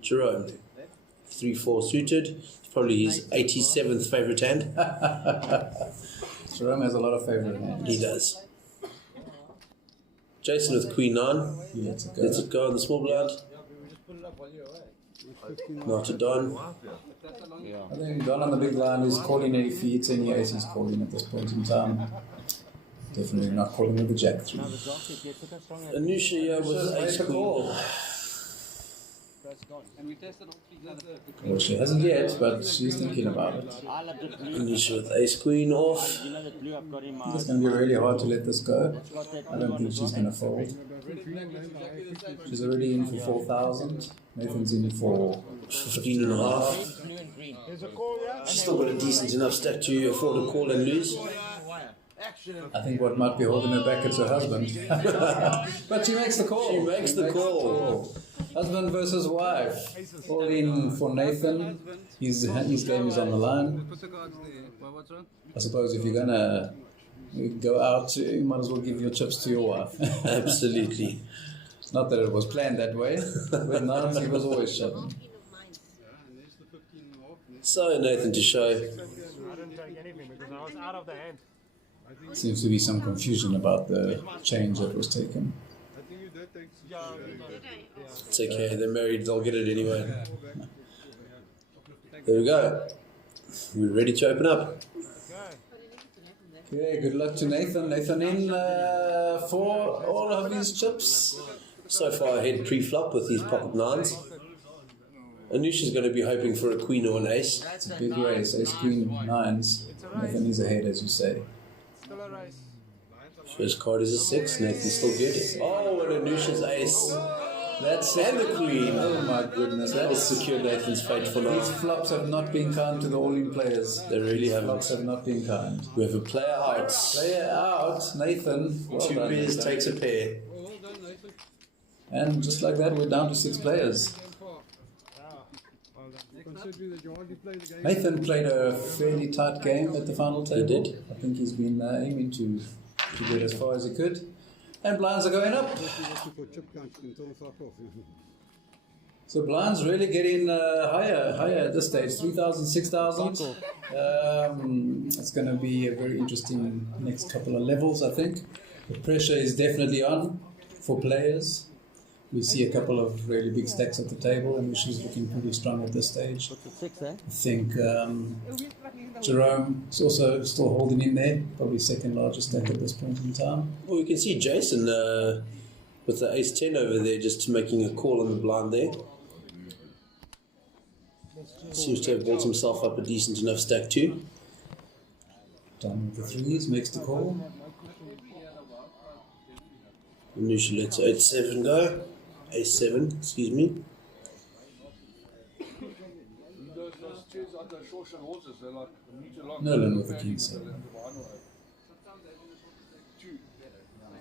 Jerome, 3-4 suited. It's probably his 87th favourite hand. Jerome has a lot of favourite hands. He does. Jason with Queen 9. He lets it go. Lets it go on the small blind. Not a Don. I think Don on the big line is calling any feet, any ace he's calling at this point in time. Definitely not calling with the Jack 3. Anusha with ace call. Well, she hasn't yet, but she's thinking about it. Anusha with ace queen off. It's going to be really hard to let this go. I don't think she's going to fold. She's already in for 4,000. Nathan's in for 15.5. She's still got a decent enough stack to afford a call and lose. I think what might be holding her back is her husband. But she makes the call. She makes the call. Husband versus wife. All in for Nathan. His game is on the line. I suppose if you're going to go out, you might as well give your chips to your wife. Absolutely. Not that it was planned that way. With Nancy, he was always shoving. So Nathan to show. I didn't take anything because I was out of the hand. Seems to be some confusion about the change that was taken. It's okay, they're married, they'll get it anyway. There we go. We're ready to open up. Okay, good luck to Nathan. Nathan in for all of his chips. So far ahead pre-flop with these pocket nines. Anusha's going to be hoping for a queen or an ace. It's a big race. Ace, queen, nines. Nathan is ahead, as you say. First card is a 6. Nathan's still good. Oh, and Anusha's ace. That's And the queen. Oh my goodness. That will secure Nathan's fate for now. These flops have not been kind to the all-in players. They really Flops haven't. have not been kind. We have a player out. Player out, Nathan. Well 2 done, pairs Nathan. takes a pair. And just like that, we're down to 6 players. considering that you hardly play the game. Nathan played a fairly tight game at the final table. did. I think he's been aiming to get as far as he could. And blinds are going up. Especially looking for chip count until the fuck off. So blinds really getting higher at this stage, 3,000, 6,000. It's going to be a very interesting next couple of levels, I think. The pressure is definitely on for players. We see a couple of really big stacks at the table, and which is looking pretty strong at this stage. I think Jerome is also still holding in there, probably second largest stack at this point in time. Well, you can see Jason with the ace-10 over there, just making a call on the blind there. Seems to have built himself up a decent enough stack too. Done with the threes, makes the call. Anusha lets 8-7 go. Ace-7, excuse me. Those chairs are the Shawshan horses, they're like a meter long. Nolan with the king 7.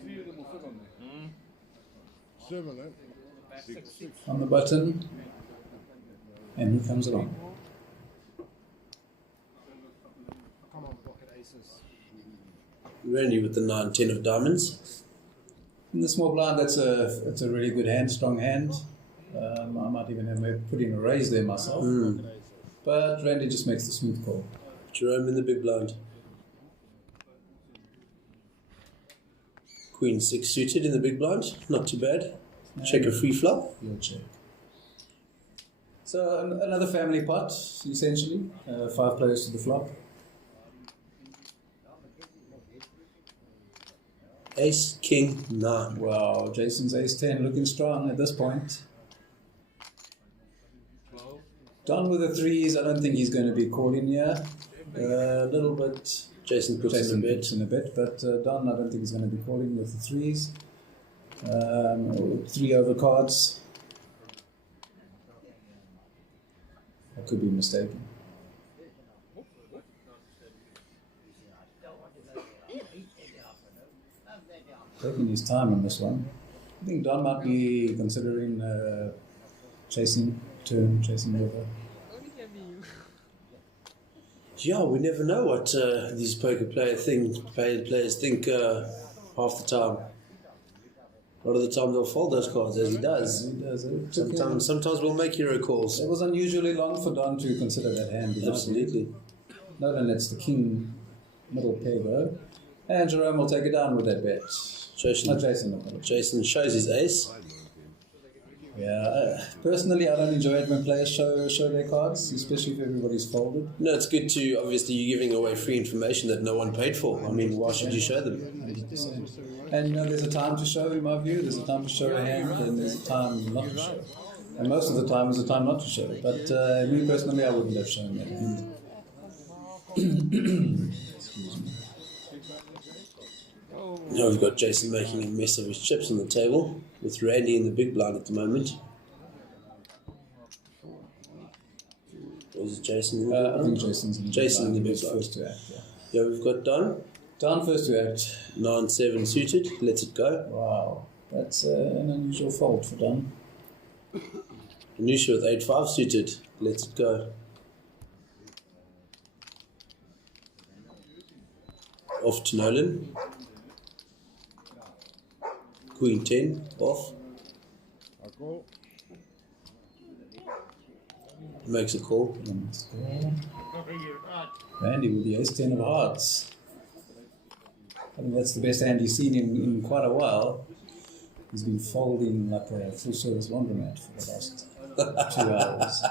Three of them will fit on there. 7, eh? 6. On the button, and he comes along. Come on, pocket aces. Randy with the 9-10 of diamonds. In the small blind, that's a really good hand, strong hand. I might even have put in a raise there myself. But Randy just makes the smooth call. Jerome in the big blind. Queen 6 suited in the big blind, not too bad. Check a free flop. Field check. So another family pot, essentially. 5 players to the flop. Ace, King, 9. Wow, Jason's ace-10 looking strong at this point. Don with the threes, I don't think he's going to be calling here. A little bit. Jason puts in a bit. But Don, I don't think he's going to be calling with the threes. 3 over cards. I could be mistaken. Taking his time on this one. I think Don might be considering chasing river. Yeah, we never know what these poker players think half the time. A lot of the time they'll fold those cards, as he does. He does. It took him- Sometimes we'll make hero calls. It was unusually long for Don to consider that hand. Absolutely. Nolan lets the king middle pair go. And Jerome will take it down with that bet. Jason. Jason shows his ace. Yeah, personally, I don't enjoy it when players show their cards, especially if everybody's folded. No, it's good to, obviously, you're giving away free information that no one paid for. I mean, why should you show them? 100%. And you know, there's a time to show, in my view. There's a time to show a hand, and there's a time not to show. And most of the time is a time not to show it. But me personally, I wouldn't have shown that hand. Excuse me. Now we've got Jason making a mess of his chips on the table, with Randy in the big blind at the moment. Or is it Jason? I think Jason's in the Jason in the big He's blind. first to act, yeah. Yeah, we've got Don. Don first to act. 9-7 suited, lets it go. Wow, that's an unusual fold for Don. Anusha with 8-5 suited, lets it go. Off to Nolan. Queen 10, off. I call. Makes a call. Randy with the ace-10 of hearts. I think that's the best hand he's seen in quite a while. He's been folding like a full-service laundromat for the last 2 hours.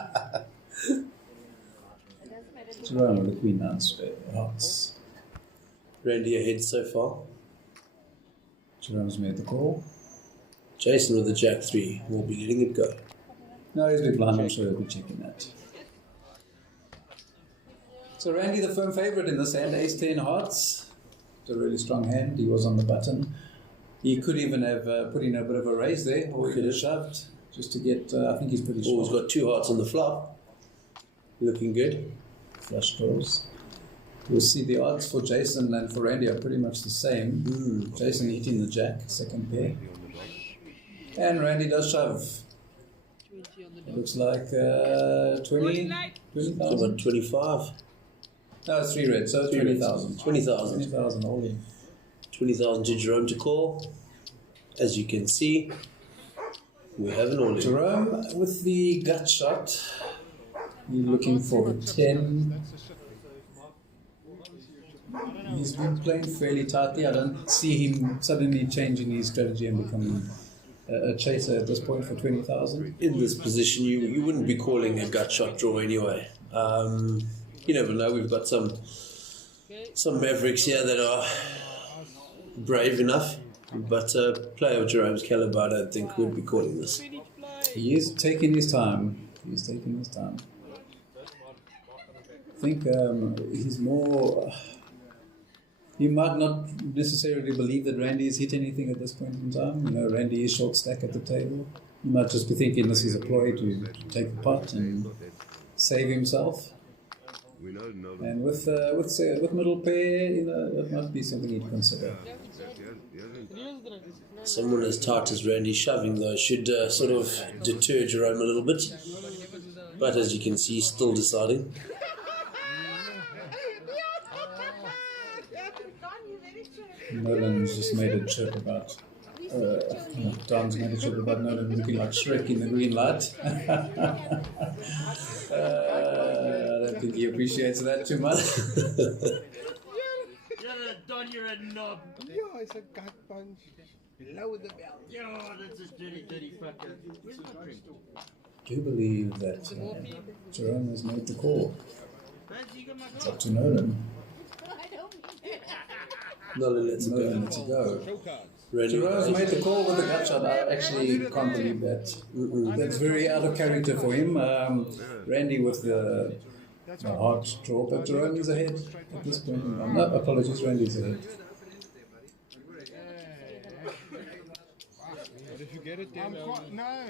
Jerome with the queen 9 of hearts. Randy ahead so far. Jerome's made the call. Jason with the Jack 3 will be letting it go. No, he's big blind. I'm sure he'll be checking that. So Randy, the firm favourite in this hand, ace-10 hearts. It's a really strong hand. He was on the button. He could even have put in a bit of a raise there, or he could have shoved just to get. I think he's pretty Oh, sure. he's got 2 hearts on the flop. Looking good. Flush draws. We'll see the odds for Jason and for Randy are pretty much the same. Jason hitting the jack, second pair. And Randy does shove. Looks like 20,000. About 25. No, it's 3 red, so 20,000. 20,000. 20,000 all in. 20,000 to Jerome to call. As you can see, we have an all in. Jerome with the gut shot. He's looking for the 10. He's been playing fairly tightly. I don't see him suddenly changing his strategy and becoming a chaser at this point for 20,000. In this position, you wouldn't be calling a gut shot draw anyway. You never know. We've got some Mavericks here that are brave enough, but a player of Jerome's caliber, I don't think would be calling this. He is taking his time. He's taking his time. I think he's more... He might not necessarily believe that Randy has hit anything at this point in time. You know, Randy is short stack at the table. He might just be thinking this is a ploy to take the pot and save himself. And with middle pair, you know, that might be something he'd consider. Someone as tight as Randy shoving, though, should sort of deter Jerome a little bit. But as you can see, he's still deciding. Nolan's just made a chirp about... Don's made a chirp about Nolan looking like Shrek in the green light. I don't think he appreciates that too much. Don, you're a knob. Yeah, it's a gut punch. Below the belt. Yeah, that's a dirty fucker. Where's my drink? Do you believe that Jerome has made the call? Fancy, you got my It's up to Nolan. Nolan lets it Nolan go. lets it go. Randy Jerome's made the call with the gut shot. I actually can't believe that. That's very out of character for him. Randy with the hard draw, but Jerome is ahead at this point. No, apologies, Randy's ahead. But if you get it, then... No.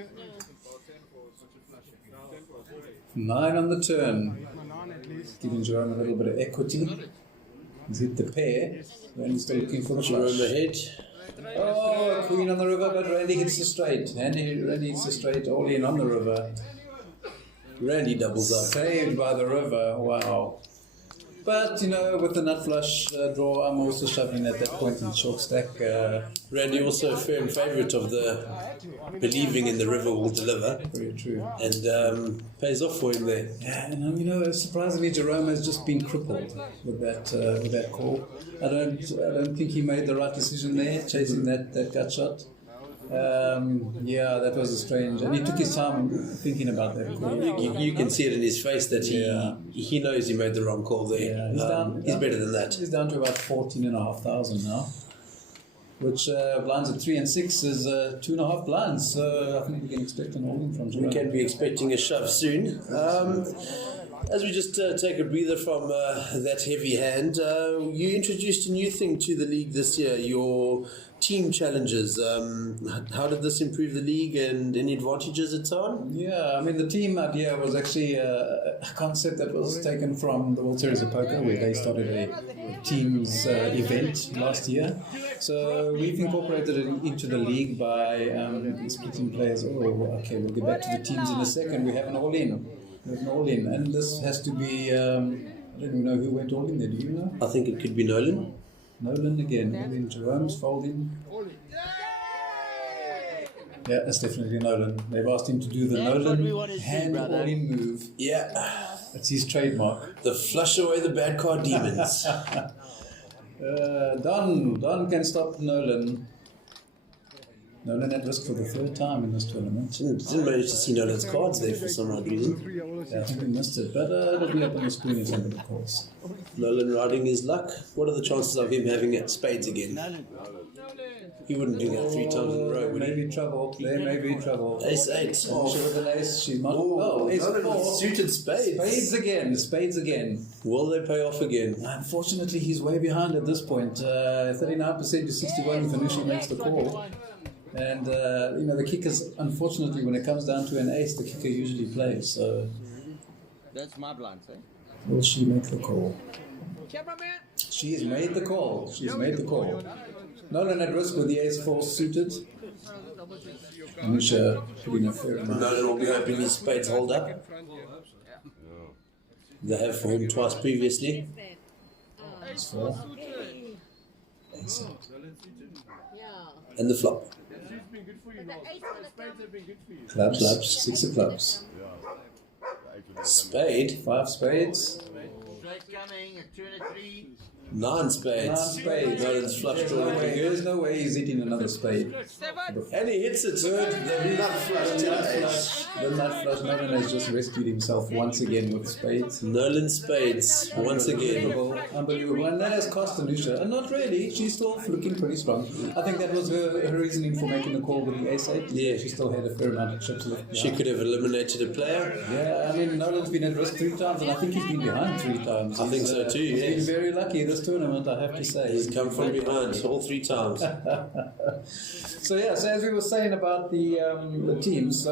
9 on the turn. Giving Jerome a little bit of equity. He's hit the pair. Randy's still looking for the Jerome flush. ahead. Oh, queen on the river, but Randy hits the straight. Randy hits the straight, all in on the river. Randy doubles up. Saved by the river, wow. But, you know, with the nut flush draw, I'm also shoving at that point in short stack. Randy also a firm favourite of the believing in the river will deliver. Very true. And pays off for him there. Yeah, and you know, surprisingly, Jerome has just been crippled with that call. I don't think he made the right decision there, chasing that gut shot. Yeah, that was a strange, and he took his time You, thinking about that call. you can see it in his face that he knows he made the wrong call there. Yeah, He's better than that. He's down to about 14,500 now, which blinds at 3 and 6 is 2.5 blinds. So I think we can expect an all-in from Jerome. We can be expecting a shove soon. As we just take a breather from that heavy hand, you introduced a new thing to the league this year, your team challenges. How did this improve the league and any advantages it's on? Yeah, I mean, the team idea was actually a concept that was taken from the World Series of Poker, where they started a teams event last year. So we've incorporated it into the league by splitting players. Oh, okay, we'll get back to the teams in a second. We have an all-in. And this has to be, I don't even know who went all in there, do you know? I think it could be Nolan. Nolan again, all-in, Jerome's folding. Yeah, that's definitely Nolan. They've asked him to do the Nolan hand all-in move. Yeah. That's his trademark. The flush away the bad card demons. Don can stop Nolan. Nolan at risk for the third time in this tournament. Didn't manage to see Nolan's cards there for some odd reason. Yeah, I think we missed it, but it'll be up on the screen if somebody calls. Nolan riding his luck. What are the chances of him having spades again? He wouldn't do that 3 times in a row, would he? Maybe trouble. There may be trouble. Ace 8. Oh, she with an ace. She might. Oh, ace Nolan 4. with suited spades. Spades again. Will they pay off again? Unfortunately, he's way behind at this point. 39% to 61 if Anushi makes the call. And, you know, the kickers, unfortunately, when it comes down to an ace, the kicker usually plays. So, That's my blind, sir. will she make the call? She's made the call. She's made the call. Nolan at risk with the ace-4 suited. Anusha putting a fair amount. Nolan will be hoping his spades hold up. They have for him twice previously. Ace-4. And the flop. Clubs. 6 of clubs. Spade. 5 spades. Straight coming, a 2 and a 3. 9 spades. 9 spades. Nolan's flush draw looking good. There's no way he's hitting another spade. And he hits it good. The nut flush to the ace. The nut flush. Nolan has just rescued himself once again with spades. Nolan spades once again. Unbelievable. And that has cost Anusha. And not really. She's still looking pretty strong. I think that was her reasoning for making the call with the ace-8. Yeah. She still had a fair amount of chips left. She could have eliminated a player. Yeah, I mean, Nolan's been at risk 3 times, and I think he's been behind 3 times. I think so too, He's yes. been very lucky this tournament, I have to say. He's come from behind all 3 times. So as we were saying about the teams,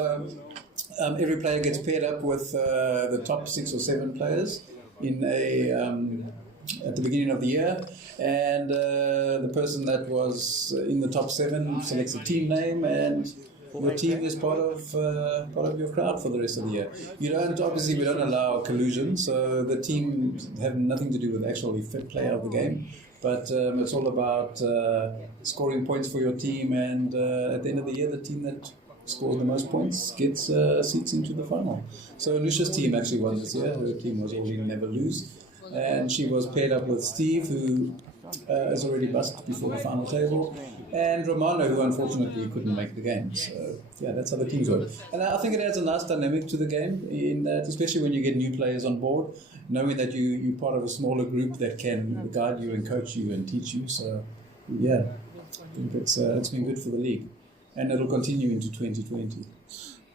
every player gets paired up with the top 6 or 7 players in a at the beginning of the year, and the person that was in the top 7 selects a team name, and your team is part of your crowd for the rest of the year. We don't allow collusion, so the team have nothing to do with actually fit player of the game. But it's all about scoring points for your team, and at the end of the year, the team that scores the most points gets seats into the final. So Anusha's team actually won this year. Her team was All In Never Lose, and she was paired up with Steve, who has already busted before the final table, and Romano, who unfortunately couldn't make the game. So yeah, that's how the teams work. And I think it adds a nice dynamic to the game, in that, especially when you get new players on board, knowing that you're part of a smaller group that can guide you and coach you and teach you. So yeah, I think it's been good for the league, and it'll continue into 2020.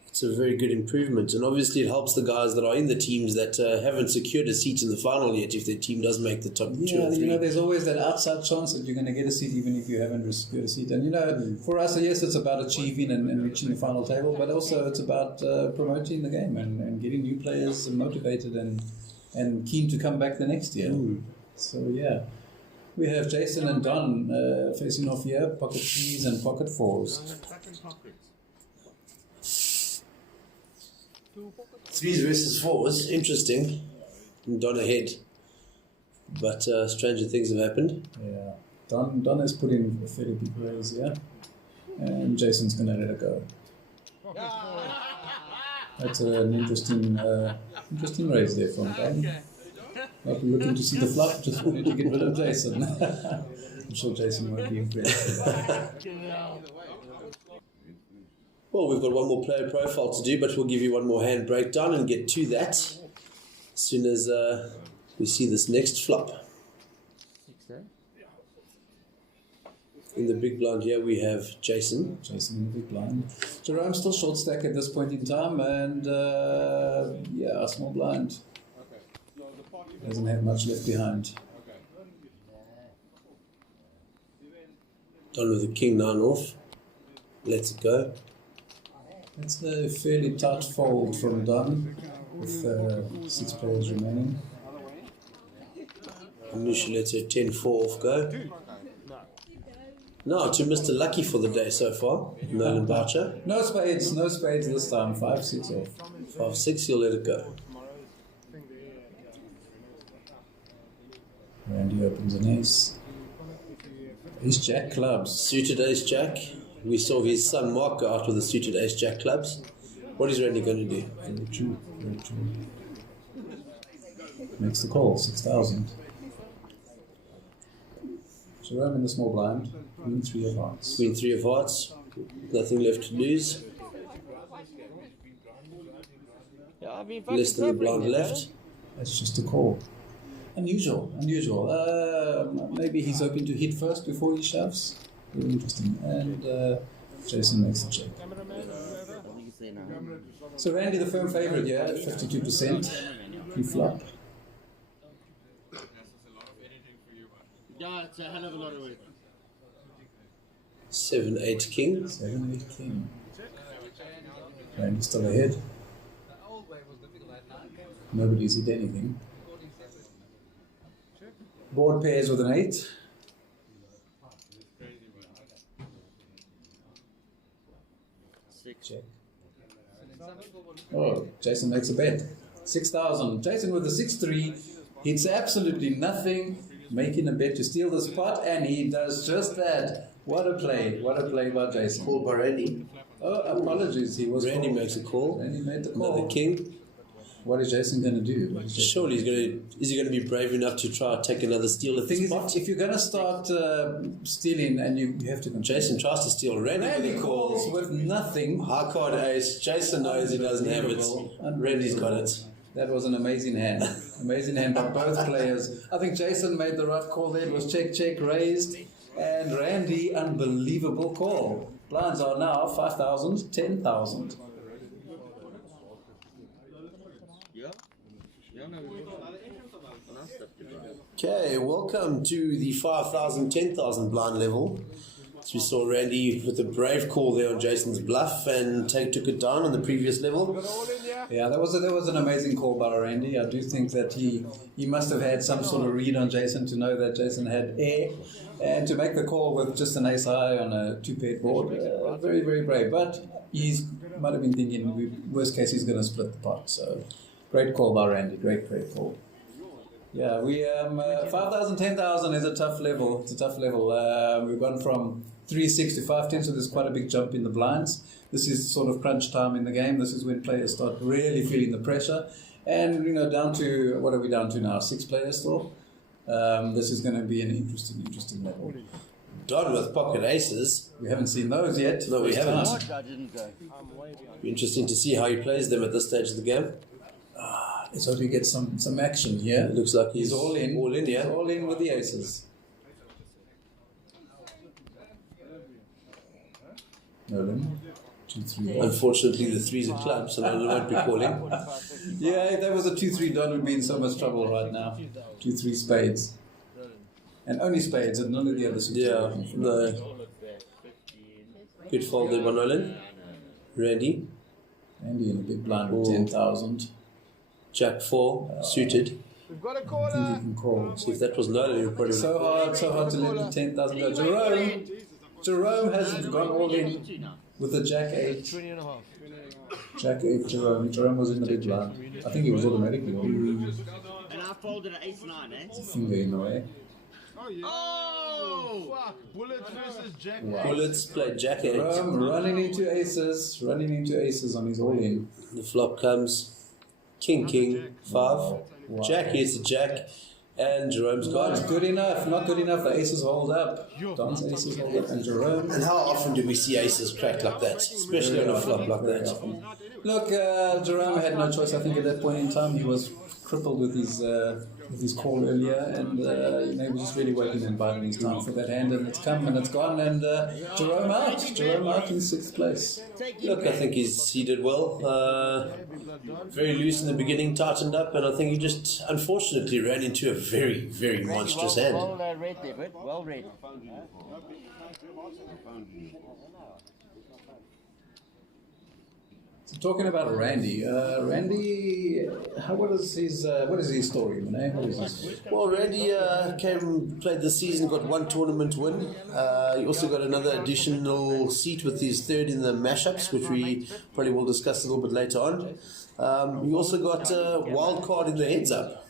It's a very good improvement, and obviously it helps the guys that are in the teams that haven't secured a seat in the final yet if their team does make the top 2 or 3. You know, there's always that outside chance that you're going to get a seat even if you haven't secured a seat. And, you know, for us, yes, it's about achieving and reaching the final table, but also it's about promoting the game and getting new players motivated and keen to come back the next year. So, yeah. We have Jason and Don facing off here, pocket 3s and pocket 4s. 3s versus 4s, interesting. Don ahead. But stranger things have happened. Yeah. Don has put in a fairly big raise here, and Jason's going to let it go. That's an interesting raise there from Don. Not looking to see the flop, just wanted to get rid of Jason. I'm sure Jason won't be impressed. Well, we've got one more player profile to do, but we'll give you one more hand breakdown and get to that as soon as we see this next flop. In the big blind here we have Jason. Jason in the big blind. Jerome's still short stack at this point in time, and a small blind. Doesn't have much left behind. Done with the king 9 off. Let's it go. It's a fairly tight fold from Don, with 6 players remaining. Anusha lets her 10-4 off go. Now to Mr. Lucky for the day so far, Nolan Boucher. No spades this time. 5-6 off. 5-6, you'll let it go. Randy opens an ace. Ace Jack clubs. Suited Ace Jack. We saw his son Mark go out with the suited Ace Jack clubs. What is Randy going to do? Very true. Makes the call, 6,000. Jerome in the small blind. Queen 3 of hearts. Queen 3 of hearts. Nothing left to lose. Less than the blind left. That's just a call. Unusual. Maybe he's hoping to hit first before he shoves. Very interesting. And Jason makes a check. So Randy, the firm favourite here at 52%. Pre-flop. Yeah, it's a hell of a lot of work. 7-8 king. 7-8 king. Randy's still ahead. Nobody's hit anything. Board pairs with an 8. Check. Oh, Jason makes a bet. 6,000. Jason with a 6-3 hits absolutely nothing, making a bet to steal the spot, and he does just that. What a play. What a play by Jason. Called by Randy. Oh, apologies. He was Randy called. makes a call. Randy made the call. Another king. What is Jason going to do? What is Jason Surely is he going to be brave enough to try and take another steal at The the thing spot? is, if you're going to start stealing and you have to control. Jason tries to steal. Randy Randy calls with nothing. High card ace. Jason knows he doesn't have it. Randy's got it. That was an amazing hand. Amazing hand by both players. I think Jason made the right call there. It was check, check, raised. And Randy, unbelievable call. Blinds are now 5,000, 10,000. Okay, welcome to the 5,000, 10,000 blind level. So we saw Randy with a brave call there on Jason's bluff and took it down on the previous level. Yeah, that was an amazing call by Randy. I do think that he must have had some sort of read on Jason to know that Jason had air, and to make the call with just an ace high on a two-paired board, very, very brave. But he might have been thinking, worst case, he's going to split the pot. So, great call by Randy. Great call. Yeah, we 5,000, 10,000 is a tough level. It's a tough level. We've gone from 3.6 to 5.10, so there's quite a big jump in the blinds. This is sort of crunch time in the game. This is when players start really feeling the pressure. And, down to, what are we down to now? 6 players still? This is going to be an interesting level. Don with pocket aces. We haven't seen those yet. No, we First haven't. time. Be interesting to see how he plays them at this stage of the game. Let's hope he gets some action here. It looks like He's all in. All in, yeah. He's all in with the aces. Nolan. 2-3. Unfortunately, the threes are clubs, so Nolan won't be calling. Yeah, if that was a 2-3, Don would be in so much trouble right now. 2-3 spades. And only spades, and none of the other suits. Yeah, no. Good fold there by Nolan. Randy. Andy in a big blind with 10,000. Jack 4, suited. We've got a I think caller. he can call. So if that was Nolan, he would probably So hard to let the 10,000 go. Jerome has gone all in with the Jack 8. 20 and a half. Jack 8, Jerome. Jerome was in the big blind. I think he was automatically all in. And I folded an ace 9, eh? Finger in the way. Oh! Fuck. Bullets versus Jack. Wow. Bullets played Jack 8. Jerome running into aces on his all in. The flop comes King, 5. Jack hits the Jack, and Jerome's got Not it. good enough, not good enough. The aces hold up. Don's aces hold up, and Jerome. And how often do we see aces crack like that, especially on a flop like Very that? often. Look, Jerome had no choice. I think at that point in time he was crippled with his call earlier, and he was just really waiting and biding his time for that hand, and it's come and it's gone, and Jerome out in 6th place. Look, I think he did well. Very loose in the beginning, tightened up, and I think he just unfortunately ran into a very, very monstrous hand. Well read there, but well read. So talking about Randy, what is his story, Renee? What is his story? Well, Randy played this season, got 1 tournament win. He also got another additional seat with his 3rd in the mashups, which we probably will discuss a little bit later on. He also got a wild card in the heads up,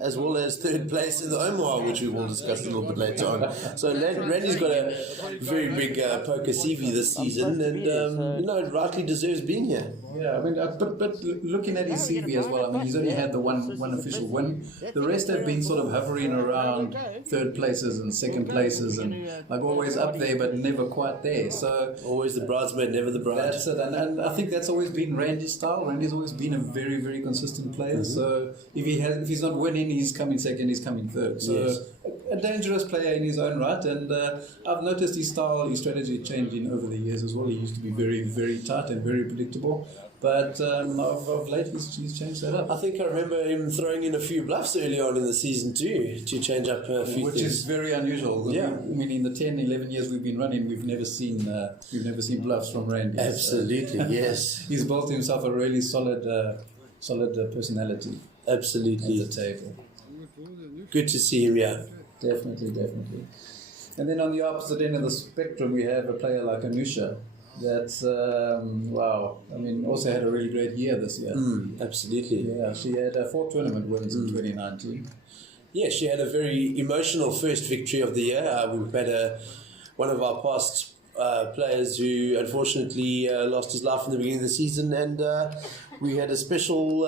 as well as 3rd place in the Omaha, which we will discuss a little bit later on. So Randy's got a very big poker CV this season, and rightly deserves being here. Yeah, I mean, but looking at his CV as well, I mean, he's only had the one official win. The rest have been sort of hovering around 3rd places and 2nd places, and like always up there, but never quite there. So Always the bridesmaid, never the bride. that's it, and I think that's always been Randy's style. Randy's always been a very, very consistent player. So if he's not winning, he's coming 2nd, he's coming 3rd. So Yes. a dangerous player in his own right, and I've noticed his style, his strategy changing over the years as well. He used to be very, very tight and very predictable. But of late, he's changed that up. I think I remember him throwing in a few bluffs early on in the season too, to change up a few Which things. is very unusual. Yeah. I mean, in the 10, 11 years we've been running, we've never seen bluffs from Randy. Absolutely, yes. He's built himself a really solid personality Absolutely. at the table. Good to see him, yeah. Definitely. And then on the opposite end of the spectrum, we have a player like Anusha. That's, wow. I mean, also had a really great year this year. Absolutely. Yeah, she had 4 tournament wins in 2019. Yeah, she had a very emotional first victory of the year. We've had one of our past players who unfortunately lost his life in the beginning of the season, and we had a special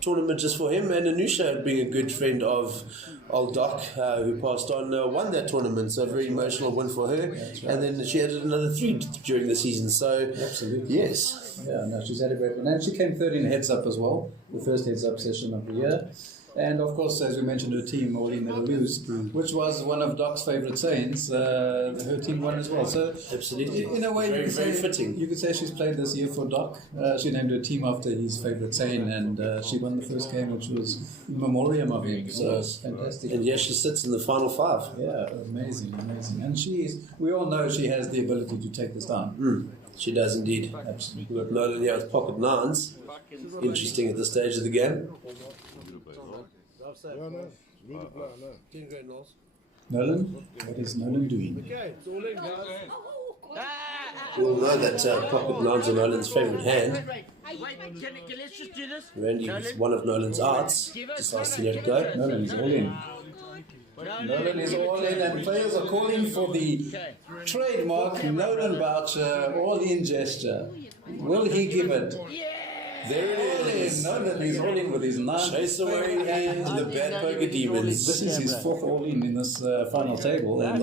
tournament just for him. And Anusha, being a good friend of old Doc, who passed on, won that tournament. So a very emotional win for her. Right. And then she added another 3 during the season. So Absolutely. yes. Yeah, no, she's had a great one. And she came third in heads up as well, the first heads up session of the year. And of course, as we mentioned, her team, All In Never Lose, which was one of Doc's favourite sayings, her team won as well. So, Absolutely. in a way, Very, you could very say, fitting. You could say she's played this year for Doc. She named her team after his favourite saying, and she won the first game, which was in memoriam of him. So, fantastic. And yes, she sits in the final 5. Yeah, amazing. And we all know she has the ability to take this down. She does indeed. Absolutely. We've got Nolan here with pocket 9s. Interesting at this stage of the game. No, no. Leave it alone, no. 10 grand loss. Nolan? What is Nolan doing? Okay, it's all in, guys. We all know that pocket 9s are Nolan's favourite hand. Let's just do this. Randy, with one of Nolan's arts, decides to let it go. Nolan is all in. Nolan is all in, and players are calling for the trademark Nolan voucher, all in gesture. Will he give it? There it is. Nolan is all in with his 9. Chase away the bad poker demons. This is his 4th all in this final table, and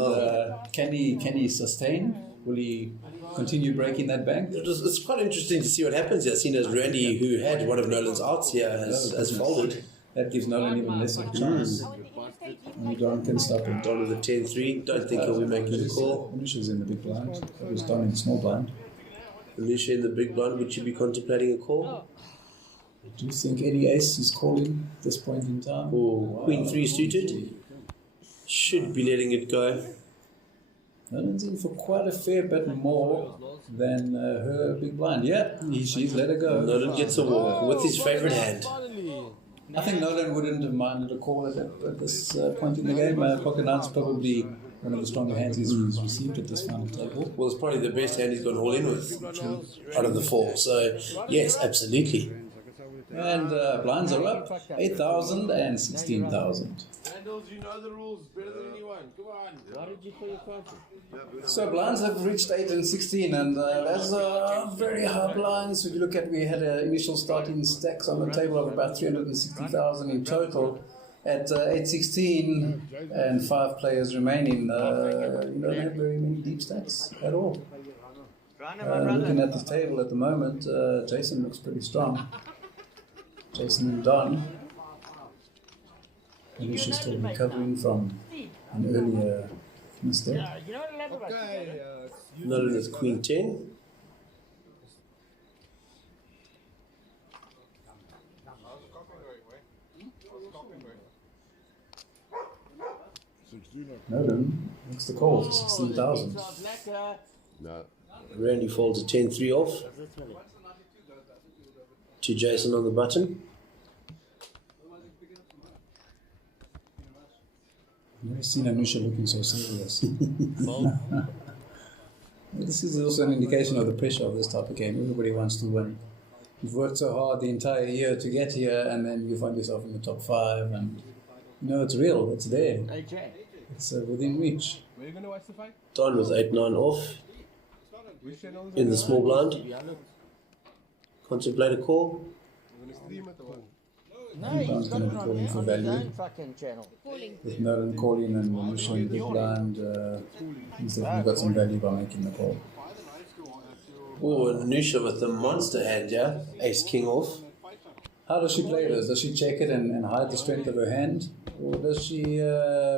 can he sustain? Will he continue breaking that bank? It's quite interesting to see what happens here, seeing as Randy, who had one of Nolan's arts here, has folded. That gives Nolan even less of a chance. And Don can stop him. Don with a 10-3. Don't think he'll be making the call. Anisha's in the big blind. That was Don in the small blind. Alicia in the big blind, would you be contemplating a call? Do you think any ace is calling at this point in time? Or Queen 3 suited? Should be letting it go. Nolan's in for quite a fair bit more than her big blind. Yeah, she's let her go. Nolan gets a walk with his favourite hand. I think Nolan wouldn't have minded a call at this point in the game. Pocket 9's probably one of the stronger hands he's received at this final table. Well, it's probably the best hand he's gone all in with out of the 4. So, yes, absolutely. And blinds are up, 8,000 and 16,000. Handles, you know the rules better than anyone. Come on. Why did you call your country? So blinds have reached 8 and 16, and that's very high blinds. If you look at, we had initial starting stacks on the table of about 360,000 in total. At 8-16 and 5 players remaining, you don't have very many deep stacks at all. Looking at the table at the moment, Jason looks pretty strong. Jason and Don. Alicia's still recovering from an earlier mistake. Okay, Nolan is Queen 10. Nolan makes the call for 16,000. Randy folds a 10-3 off. To Jason on the button. I've never seen Anusha looking so serious. This is also an indication of the pressure of this type of game. Everybody wants to win. You've worked so hard the entire year to get here, and then you find yourself in the top 5, and you know it's real, it's there. It's within reach. Where are you going to watch the fight? Don with 8-9 off. In the small blind. Contemplate a call. No, he's going to be calling for value. With Nolan calling and Anusha in the big blind, he's definitely got some value by making the call. Oh, and Anusha with the monster hand, yeah? Ace King off. How does she play this? Does she check it and hide the strength of her hand? Or does she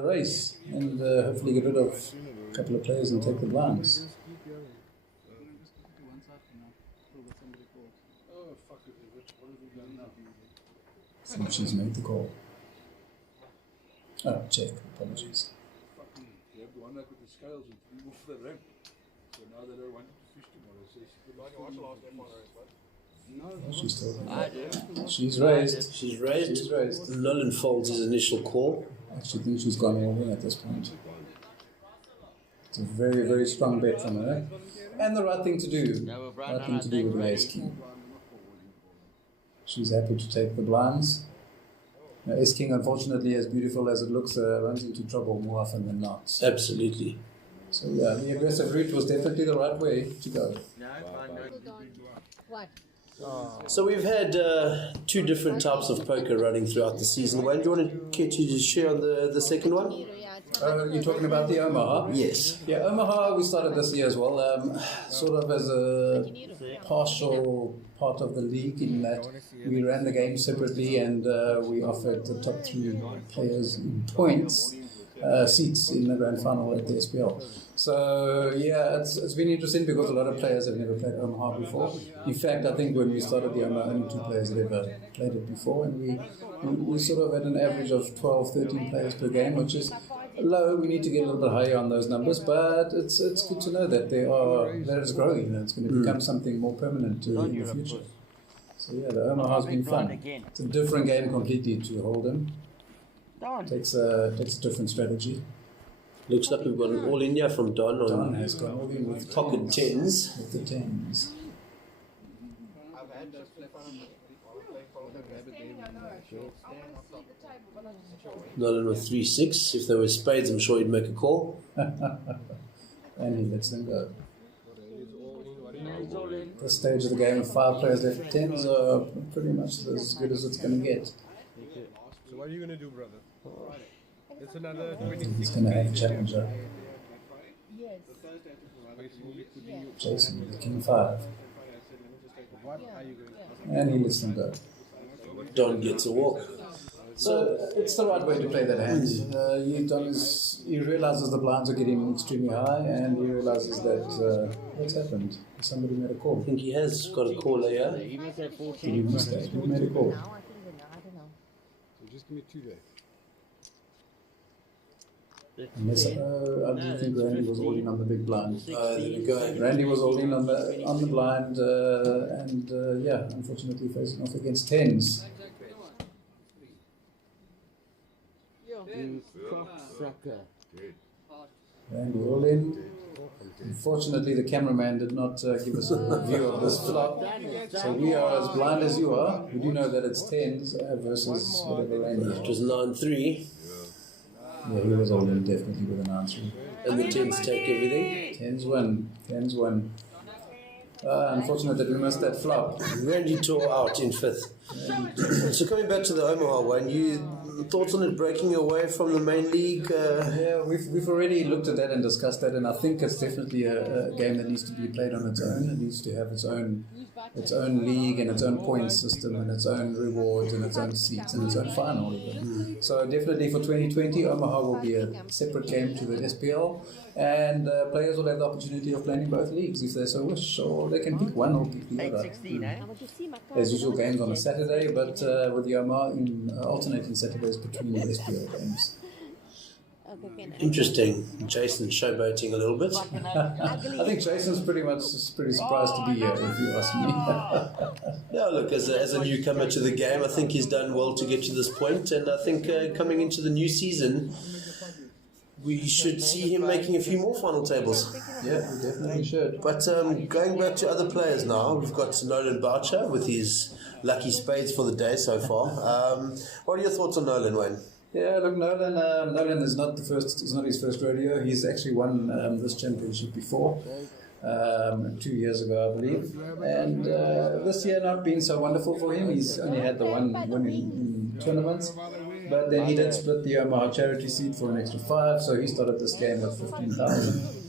race and hopefully get rid of a couple of players and take the blinds? So she's made the call. Oh, check. Apologies. You have the one up with the scales and 3 more for the rim. So now they don't want to fish tomorrow. So She's still She's raised. She's raised. She's raised. Nolan folds his initial call. I actually think she's gone all in at this point. It's a very, very strong bet from her. And the right thing to do. Right thing to do with the ace king. She's happy to take the blinds. Now, ace king, unfortunately, as beautiful as it looks, runs into trouble more often than not. Absolutely. So yeah, the aggressive route was definitely the right way to go. What? So we've had two different types of poker running throughout the season. Wayne, do you want to care to just share on the second one? You're talking about the Omaha? Yes. Yeah, Omaha we started this year as well, sort of as a partial part of the league in that we ran the game separately and we offered the top 3 players in points seats in the grand final at the SPL. So yeah, it's been interesting because a lot of players have never played Omaha before. In fact, I think when we started the Omaha, only 2 players had ever played it before, and we sort of had an average of 12, 13 players per game, which is low. We need to get a little bit higher on those numbers, but it's good to know that that it's growing and it's going to become something more permanent in the future. So yeah, the Omaha's been fun. It's a different game completely to Hold'em. Takes a different strategy. Looks like we've got an all in here from Don on Don has gone all in with pocket tens. With the tens. Nolan with 3-6. If there were spades, I'm sure he'd make a call. And he lets them go. This stage of the game, with 5 players left, tens are pretty much as good as it's going to get. So what are you going to do, brother? It's another I think he's going to have a challenger. Jason with the king 5. And he lets them go. Don gets a walk. So it's the right way to play that hand. He realizes the blinds are getting extremely high, and he realizes that what's happened? Somebody made a call. I think he has got a caller here. Did he miss that? Who made a call? I don't know. So just give me 2 there. Unless, I do think Randy was all in on the big blind. There we go. Randy was all in on the blind, and yeah, unfortunately facing off against tens. Randy all in. Unfortunately, the cameraman did not give us a view of this flop. So we are as blind as you are. We do know that it's tens versus whatever Randy It was 9-3. Yeah, he was all in definitely with an answer. And the tens take everything. Tens win. Unfortunate that we missed that flop. Randy tore out in 5th. So coming back to the Omaha one, thoughts on it breaking away from the main league? Yeah, we've already looked at that and discussed that, and I think it's definitely a game that needs to be played on its own. It needs to have its own league and its own point system and its own rewards and its own seats and its own final even. So definitely for 2020, Omaha will be a separate game to the SPL, and players will have the opportunity of playing in both leagues if they so wish, or they can pick one or pick the other. As usual, games on a Saturday, but with the Omaha alternating Saturdays between the SPL games. Interesting. Jason showboating a little bit. I think Jason's pretty surprised to be here, if you ask me. Yeah, look, as a newcomer to the game, I think he's done well to get to this point, and I think coming into the new season, we should see him making a few more final tables. Yeah, we definitely should. But going back to other players now, we've got Nolan Boucher with his lucky spades for the day so far. What are your thoughts on Nolan, Wayne? Yeah, look, Nolan is not his first rodeo. He's actually won this championship before, 2 years ago, I believe. And this year not been so wonderful for him. He's only had the one win in tournaments. But then he did split the Omaha charity seat for an extra 5, so he started this game with 15,000.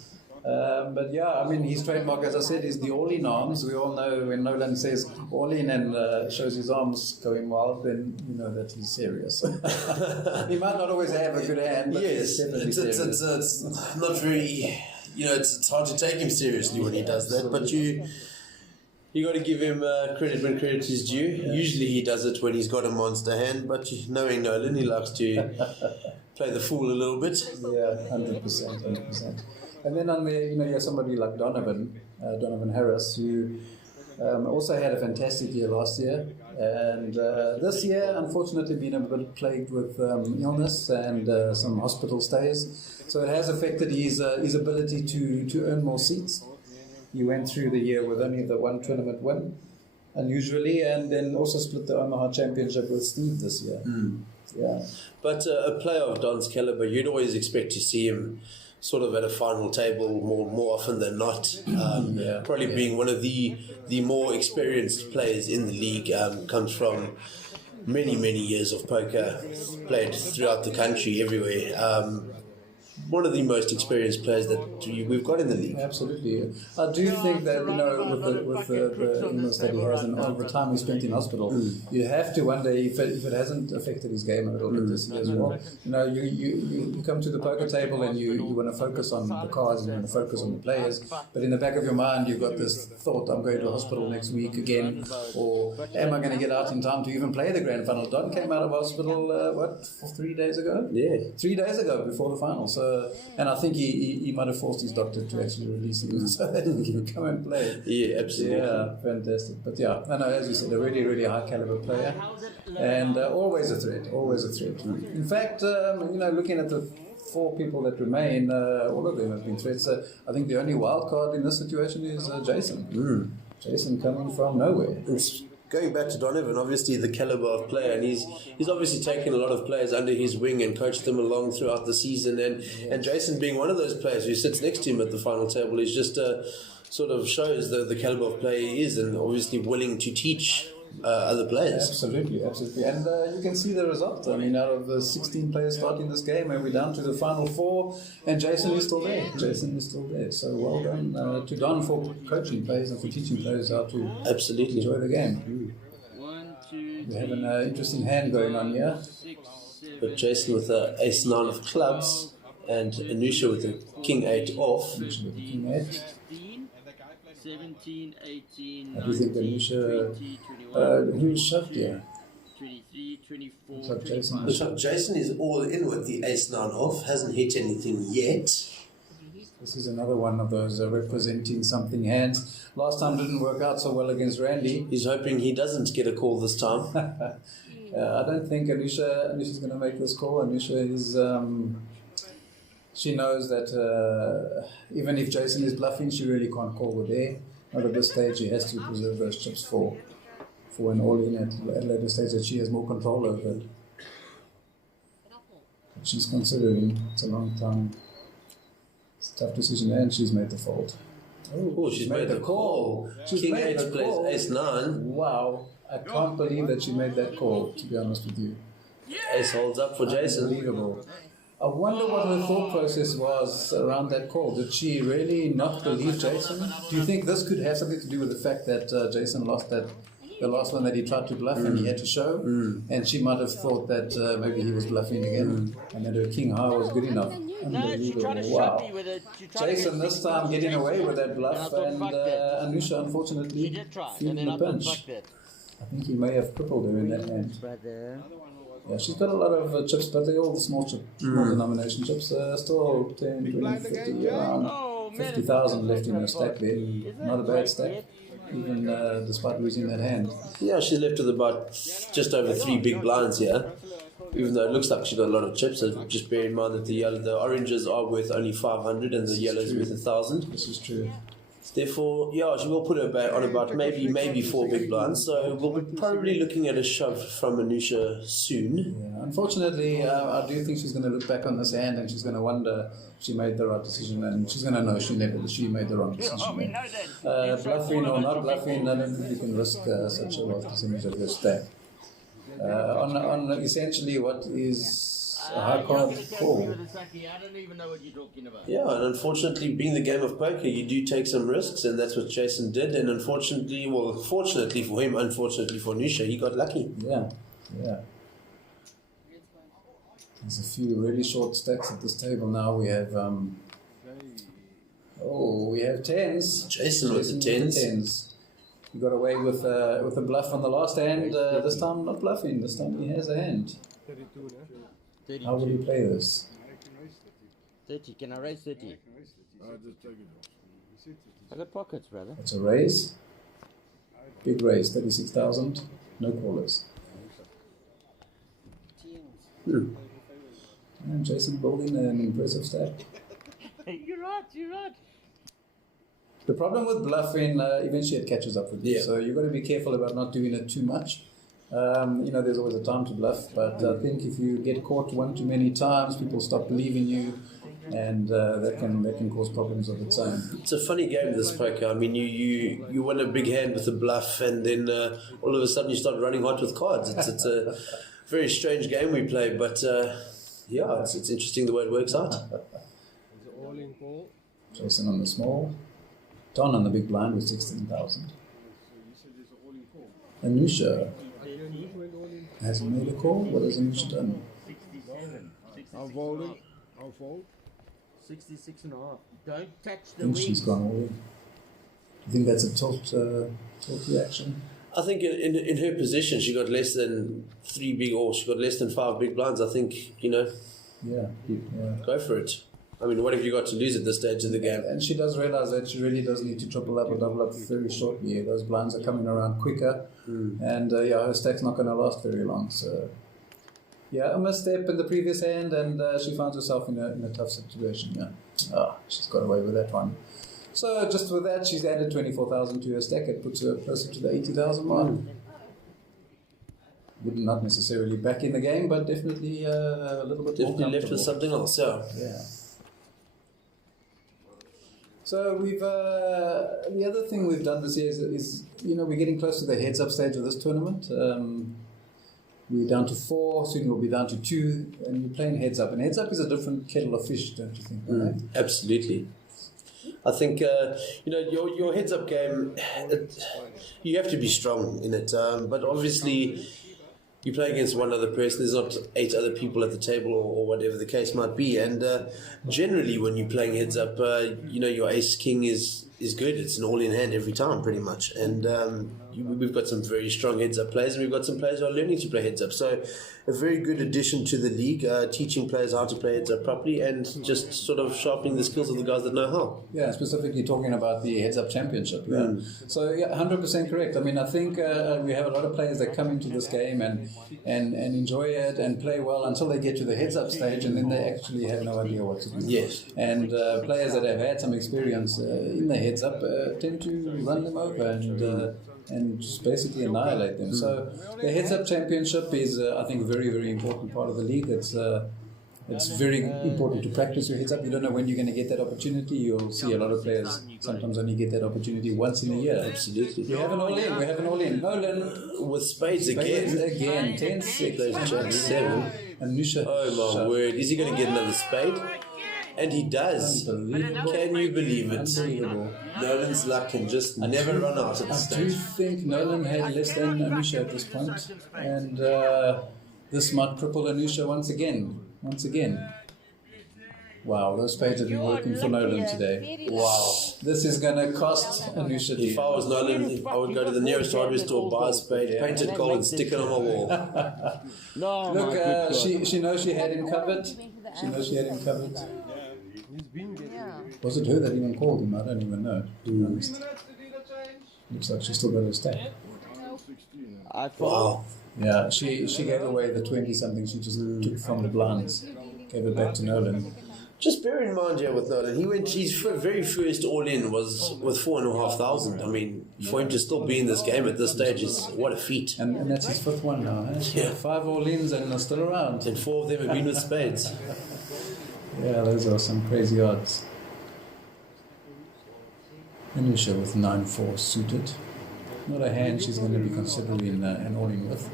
But yeah, I mean, his trademark, as I said, is the all-in arms. We all know when Nolan says all-in and shows his arms going wild, then you know that he's serious. He might not always have a good hand, but yes, he's definitely serious. It's not very, it's hard to take him seriously when he does that, but you got to give him credit when credit is due. Yeah. Usually he does it when he's got a monster hand, but knowing Nolan, he likes to play the fool a little bit. Yeah, 100%. And then on the, you have somebody like Donovan Harris, who also had a fantastic year last year, and this year, unfortunately, been a bit plagued with illness and some hospital stays. So it has affected his ability to earn more seats. he went through the year with only the one tournament win, unusually, and then also split the Omaha Championship with Steve this year. Yeah. But a player of Don's caliber, you'd always expect to see him sort of at a final table more often than not. Probably being one of the more experienced players in the league, comes from many years of poker, played throughout the country, everywhere. One of the most experienced players that we've got in the league. Absolutely. I do think that, with the illness that he has and all the time he spent in hospital, you have to wonder if it hasn't affected his game a little bit this year as well. You come to the poker table and you want to focus on the cards and you want to focus on the players, but in the back of your mind you've got this thought, I'm going to hospital next week again, or am I going to get out in time to even play the grand final? Don came out of hospital, 3 days ago? Yeah. 3 days ago before the final. So, and I think he might have forced his doctor to actually release him so that he can come and play. Yeah, absolutely. Yeah, fantastic. But yeah, I know, as you said, a really high caliber player, and always a threat. In fact, looking at the 4 people that remain, all of them have been threats. I think the only wild card in this situation is Jason. Jason coming from nowhere. Going back to Donovan, obviously the caliber of player, and he's obviously taken a lot of players under his wing and coached them along throughout the season. And Jason being one of those players who sits next to him at the final table is just sort of shows the caliber of player he is, and obviously willing to teach other players. Absolutely. And you can see the result. I mean, out of the 16 players starting this game, and we're down to the final 4, and Jason is still there. So well done to Don for coaching players and for teaching players how to absolutely enjoy the game. We have an interesting hand going on here. But Jason with the ace-9 of clubs, and Anusha with the king-8 off. Anusha with the king-8. 17, 18, I do think 19, Anusha, 20, 21, who shoved here? 23, 24, Looks like Jason. 25. Jason is all in with the ace-9 off, hasn't hit anything yet. This is another one of those representing something hands. Last time didn't work out so well against Randy. He's hoping he doesn't get a call this time. I don't think Anusha's going to make this call. Anusha is... she knows that even if Jason is bluffing, she really can't call with air. Not at this stage. She has to preserve those chips for an all-in at a later stage that she has more control over. But she's considering. It's a long time. It's a tough decision, and she's made the fold. Oh, she's made the call. King 8 plays ace-9. Wow. I can't believe that she made that call, to be honest with you. Ace holds up for Jason. Unbelievable. I wonder what her thought process was around that call. Did she really not believe Jason? Do you think this could have something to do with the fact that Jason lost the last one that he tried to bluff and he had to show? And she might have thought that maybe he was bluffing again and that her king high was good enough. Unbelievable. Wow. Jason this time getting away with that bluff, and Anusha unfortunately feeling the pinch. I think he may have crippled her in that hand. Yeah, she's got a lot of chips, but they're all the small denomination chips. Still 10, 20, 50, around 50,000 left in her stack there. Not a bad stack, even despite losing that hand. Yeah, she's left with about just over 3 big blinds here. Even though it looks like she's got a lot of chips, so just bear in mind that the oranges are worth only 500 and the yellows worth 1,000. This is true. Therefore, yeah, she will put her back on about maybe 4 big blinds. So we'll be probably looking at a shove from Anusha soon. Yeah, unfortunately, I do think she's going to look back on this hand and she's going to wonder if she made the right decision, and she's going to know she made the wrong decision. Bluffing or not bluffing, I don't think you can risk such a large percentage of your stack. On essentially what is a high card call. Yeah, and unfortunately, being the game of poker, you do take some risks, and that's what Jason did. And unfortunately, well, fortunately for him, unfortunately for Anusha, he got lucky. Yeah. There's a few really short stacks at this table now. We have we have tens. Jason with the tens. He got away with a bluff on the last hand. This time not bluffing. This time he has a hand. 32. How will he play this? 30. Can I raise 30? I got pockets, brother. It's a raise. Big raise, 36,000. No callers. And Jason building an impressive stack. You're right. The problem with bluffing, eventually it catches up with you. Yeah. So you've got to be careful about not doing it too much. There's always a time to bluff, but I think if you get caught one too many times, people stop believing you, and that can cause problems of its own. It's a funny game, this poker. I mean, you win a big hand with a bluff, and then all of a sudden you start running hot with cards. It's a very strange game we play, but it's interesting the way it works out. All in call. Jason on the small, Don on the big blind with 16,000. You said there's all in call. Anusha Again, you went all in. hasn't made a call. What has Anusha done? 67. I'll fold it. I'll fold. 66 and a half. Don't touch I the think she's wings. gone all in. Do you think that's a tilt reaction? I think in her position, she got less than 3 big, or she got less than 5 big blinds. I think, Yeah. go for it. I mean, what have you got to lose at this stage of the game? And she does realize that she really does need to triple up or double up very shortly. Those blinds are coming around quicker, and her stack's not going to last very long. So, a misstep in the previous hand, and she finds herself in a tough situation. Yeah, she's got away with that one. So just with that, she's added 24,000 to her stack. It puts her closer to the 80,000 mark. Would not necessarily back in the game, but definitely a little bit more Definitely left with comfortable. something else, yeah. Yeah. So we've the other thing we've done this year is we're getting close to the heads up stage of this tournament. We're down to 4, soon we'll be down to 2, and we're playing heads up. And heads up is a different kettle of fish, don't you think? Right? Absolutely. I think your heads up game, you have to be strong in it, but obviously you play against one other person. There's not 8 other people at the table, or whatever the case might be. And generally, when you're playing heads up, your ace king is good. It's an all in hand every time, pretty much. And we've got some very strong heads up players, and we've got some players who are learning to play heads up. So a very good addition to the league, teaching players how to play heads up properly, and just sort of sharpening the skills of the guys that know how. Yeah, specifically talking about the Heads Up Championship. Yeah. So, 100% correct. I mean, I think we have a lot of players that come into this game and enjoy it and play well until they get to the Heads Up stage, and then they actually have no idea what to do. Yes. And players that have had some experience in the Heads Up tend to run them over and just basically annihilate them. So the Heads Up Championship is, I think, a very, very important part of the league. It's very important to practice your heads up. You don't know when you're going to get that opportunity. You'll see a lot of players sometimes only get that opportunity once in a year. Absolutely. We have an all in. Nolan With spades Spades again. again. 10-6. Plays Jack 7. Anusha. Oh my word. Is he going to get another spade? And he does. Unbelievable. Can you believe it? Unbelievable. Nolan's luck can just never run out at this I do stage. think Nolan had less than Anusha at this point, and this might cripple Anusha once again. Wow, those spades have been working for Nolan today. Wow. This is going to cost Anusha. If I was Nolan, I would go to the nearest hardware store, buy a spade, paint it gold, and stick it on my wall. No, Look, my good God. she knows she had him covered. He's been getting Was it her that even called him? I don't even know, to be honest. Looks like she still got her stack. I thought. Wow. Yeah, she gave away the 20-something she just took from the blinds. Gave it back to Nolan. Just bear in mind here with Nolan, his very first all-in was with 4,500. I mean, for him to still be in this game at this stage is what a feat. And that's his 5th one now, eh? Yeah. 5 all-ins and are still around. And 4 of them have been with spades. Yeah, those are some crazy odds. Anusha with 9-4 suited. Not a hand she's going to be considering an all-in with.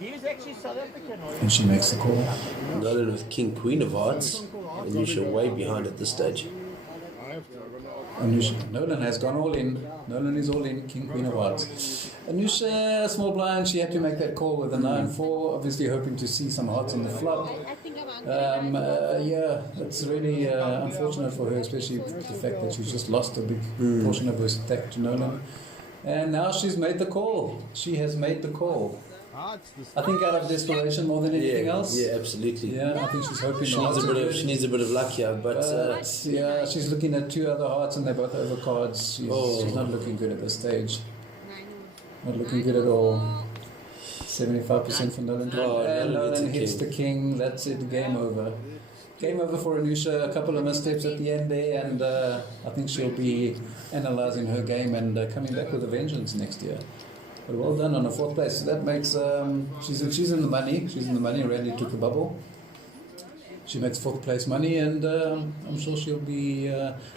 He was actually South African, or And she makes the call. Nolan with king, queen of hearts. Anusha way behind at this stage. Anusha, Nolan has gone all in. Nolan is all in, king, queen of hearts. Anusha, small blind, she had to make that call with a 9-4, obviously hoping to see some hearts on the flop. It's really unfortunate for her, especially the fact that she's just lost a big portion of her stack to Nolan. And now she's made the call. She has made the call. I think out of desperation more than anything else. Yeah, absolutely. Yeah, I think she's hoping She needs a bit of luck here, but yeah, she's looking at 2 other hearts and they're both over cards. She's not looking good at this stage. Not looking good at all. 75% for Nolan. Oh, and Nolan Nolan hits the hits king. the king. That's it. Game over. Game over for Anusha. A couple of missteps at the end there, and I think she'll be analysing her game and coming back with a vengeance next year. But well done on a 4th place. That makes she's in the money. She's in the money. Randy took the bubble. She makes 4th place money, and I'm sure she'll be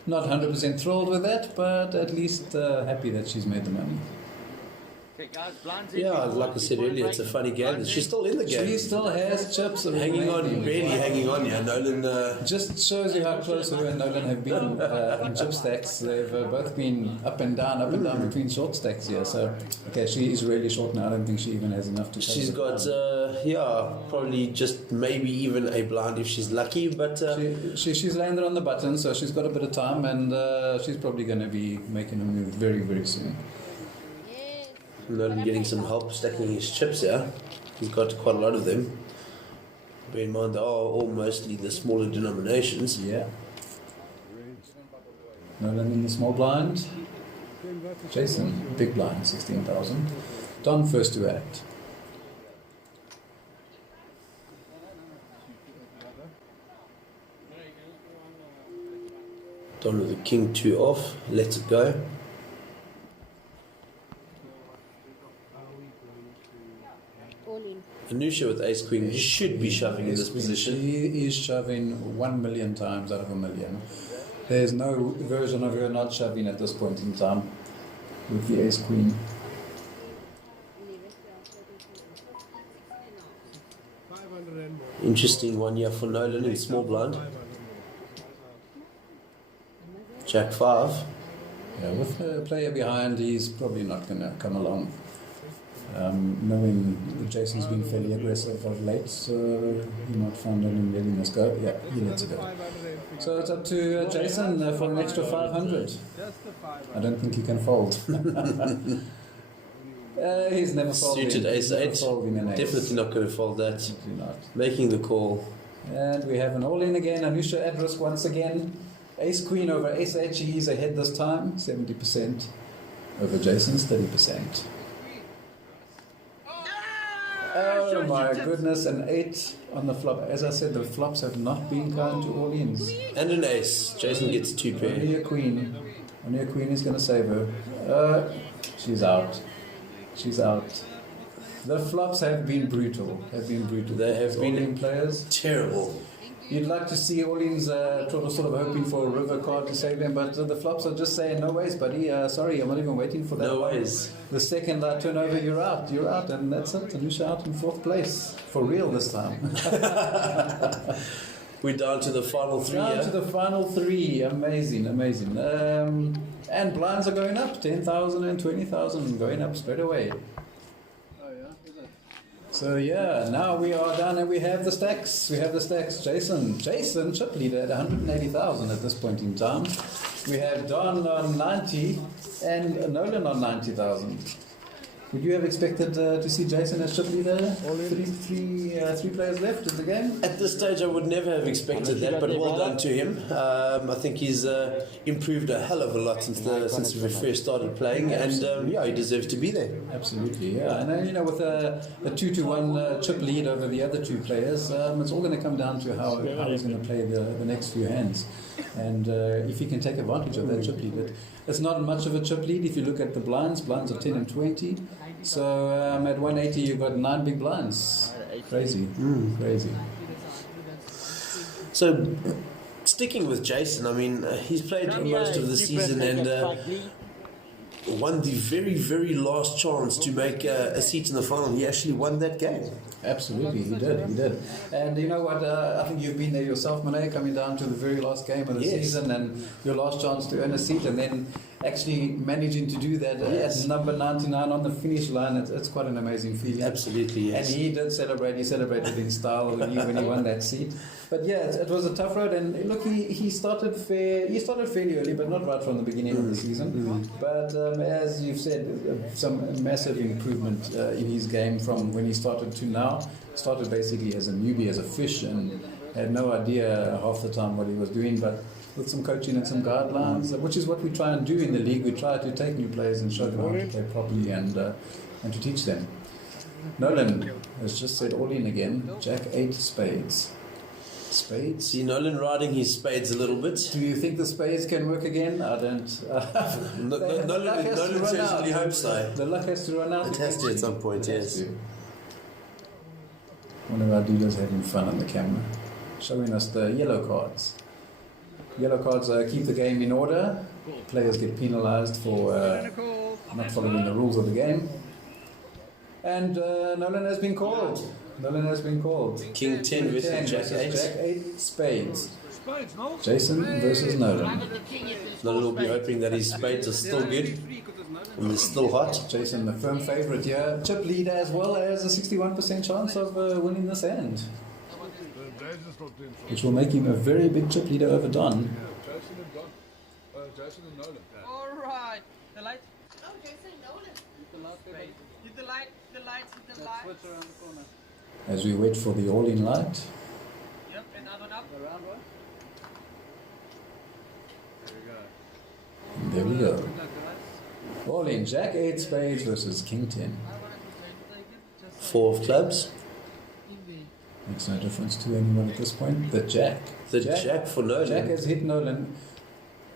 not 100% thrilled with that, but at least happy that she's made the money. Yeah, like I said earlier, it's a funny game. She's still in the game. She still has chips. Hanging on, barely hanging on. Yeah, Nolan. Just shows you how close her and Nolan have been in chip stacks. They've both been up and down between short stacks here. So, okay, she is really short now. I don't think she even has enough to. She's got, probably just maybe even a blind if she's lucky. But she's landed on the button, so she's got a bit of time, and she's probably going to be making a move very, very soon. Nolan getting some help stacking his chips here. He's got quite a lot of them. Bear in mind they are all mostly the smaller denominations. Yeah. Nolan in the small blind. Jason, big blind, 16,000. Don first to act. Don with the king 2 off. Lets it go. Anusha with ace queen should be shoving in this position. She is shoving 1 million times out of a million. There's no version of her not shoving at this point in time with the ace queen. Interesting one here for Nolan in small blind. Jack 5. Yeah, with a player behind, he's probably not going to come along. Knowing Jason's been fairly aggressive of late, so he might find him letting us go. Yeah, he lets it go. So it's up to Jason for an extra 500. I don't think he can fold. He's never folded. Suited ace 8. An ace. Definitely not going to fold that. Definitely not. Making the call. And we have an all-in again. Anusha at risk once again. Ace queen over ace 8. He's ahead this time. 70% over Jason's 30%. Oh my goodness, an 8 on the flop. As I said, the flops have not been kind to all-ins. And an ace. Jason gets 2 pair. Only a queen. Only a queen is going to save her. She's out. She's out. The flops have been brutal. They have been all-in players. Terrible. You'd like to see all-ins sort of hoping for a river card to save them, but the flops are just saying, no ways, buddy. Sorry, I'm not even waiting for that. No ways. The second I turn over, you're out, and that's it. Anusha out in 4th place. For real this time. We're down to the final 3. Down to the final 3. Amazing. And blinds are going up. 10,000 and 20,000 going up straight away. So yeah, now we are done and we have the stacks. Jason, chip leader at 180,000 at this point in time. We have Don on 90 and Nolan on 90,000. Would you have expected to see Jason as chip leader? Three players left in the game? At this stage, I would never have expected that, but well done to him. I think he's improved a hell of a lot since we first started playing, and he deserves to be there. Absolutely, yeah. And with a 2-1 chip lead over the other 2 players, it's all going to come down to how he's going to play the next few hands, and if he can take advantage of that chip lead. It's not much of a chip lead if you look at the blinds. Blinds are 10 and 20. So at 180 you've got 9 big blinds. Crazy. Crazy. So sticking with Jason, I mean, he's played most of the season and won the very, very last chance to make a seat in the final. He actually won that game. Absolutely, he did. And you know what, I think you've been there yourself, Monet, coming down to the very last game of the season and your last chance to earn a seat, and then actually managing to do that at number 99 on the finish line. It's quite an amazing feeling. Absolutely, yes. And he did celebrate. He celebrated in style when he won that seat. But yeah, it was a tough road, and look, he started fairly early, but not right from the beginning of the season. But as you've said, some massive improvement in his game from when he started to now. Started basically as a newbie, as a fish, and had no idea half the time what he was doing, but with some coaching and some guidelines, which is what we try and do in the league. We try to take new players and show them how to play properly and to teach them. Nolan has just said all in again. Jack 8 spades. Spades. See Nolan riding his spades a little bit. Do you think the spades can work again? I don't. Nolan certainly hopes so. The luck has to run out. It has to at some point, It has yes. to. One of our dealers having fun on the camera, showing us the yellow cards. Yellow cards keep the game in order. Players get penalized for not following the rules of the game. And Nolan has been called. Nolan has been called. King 10 versus Jack 8. Jack 8 spades. Spades, no? Jason versus Nolan. Nolan will be hoping that his spades are still good and they're still hot. Jason, the firm favourite here. Chip lead as well as a 61% chance of winning this hand, which will make him a very big chip leader over Don. Jason and Don. Jason and Nolan. Alright. The light. Oh, Jason Nolan. Hit the light. The light. Hit the light. Switch around the corner. As we wait for the all-in light. Yep, another one up. Around what? And there we go. All in. Jack 8 spades versus King 10. 4 of clubs. Makes no difference to anyone at this point. The Jack. The Jack for Nolan. Jack has hit Nolan.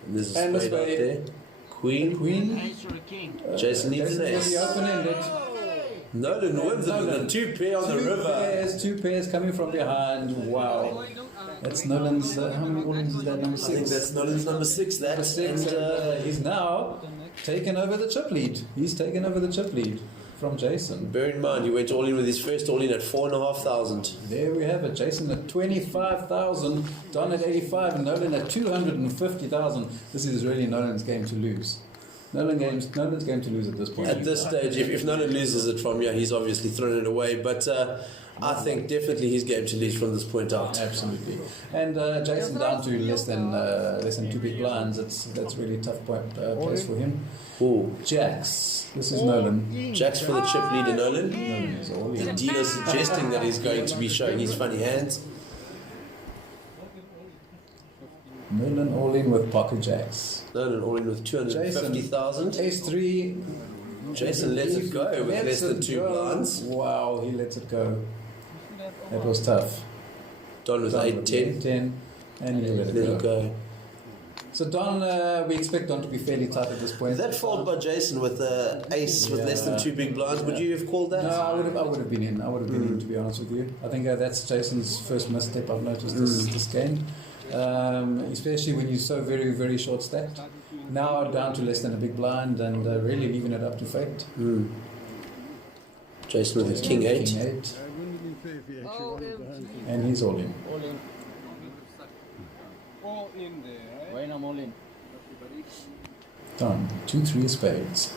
And there's a And the spade out spade. there. Queen. Queen. Ace or a king. Jason needs Jason an will be ace. open-ended. Nolan wins it with a 2 pair on the river. Two pairs coming from behind. Wow. That's Nolan's. How many all-ins is that? Number I think 6. that's Nolan's number 6. Number That 6. and, And he's now taken over the chip lead. He's taken over the chip lead from Jason. bear in mind, he went all in with his first all in at 4,500. There we have it. Jason at 25,000, Don at 85, and Nolan at 250,000. This is really Nolan's game to lose. Nolan's game to lose at this point. At this stage, if Nolan loses it from here, he's obviously thrown it away. But I think definitely his game to lose from this point out. Absolutely. And Jason down to less than 2 big blinds. That's really tough place for him. Ooh. Jacks. This is Nolan. Jacks for the chip leader, Nolan. Nolan is all The in. dealer suggesting that he's going to be showing his funny hands. Nolan all in with pocket jacks. Nolan all in with 250,000. Ace 3. Jason lets it go with Lets less than it 2 go. blinds. Wow, he lets it go. That was tough. Don was 8-10. 10, and he let Let it it go. go. So Don, we expect Don to be fairly tight at this point. Is that fold by Jason with ace with less than 2 big blinds? Would you have called that? No, I would have been in. I would have been in, to be honest with you. I think that's Jason's first misstep I've noticed this game. Especially when you're so very, very short stacked. Now down to less than a big blind and really leaving it up to fate. Jason with a king 8. King 8. I wouldn't even say if he actually wanted to hand it. And he's all in. All in there, right? When I'm all in. Don, 2-3 spades.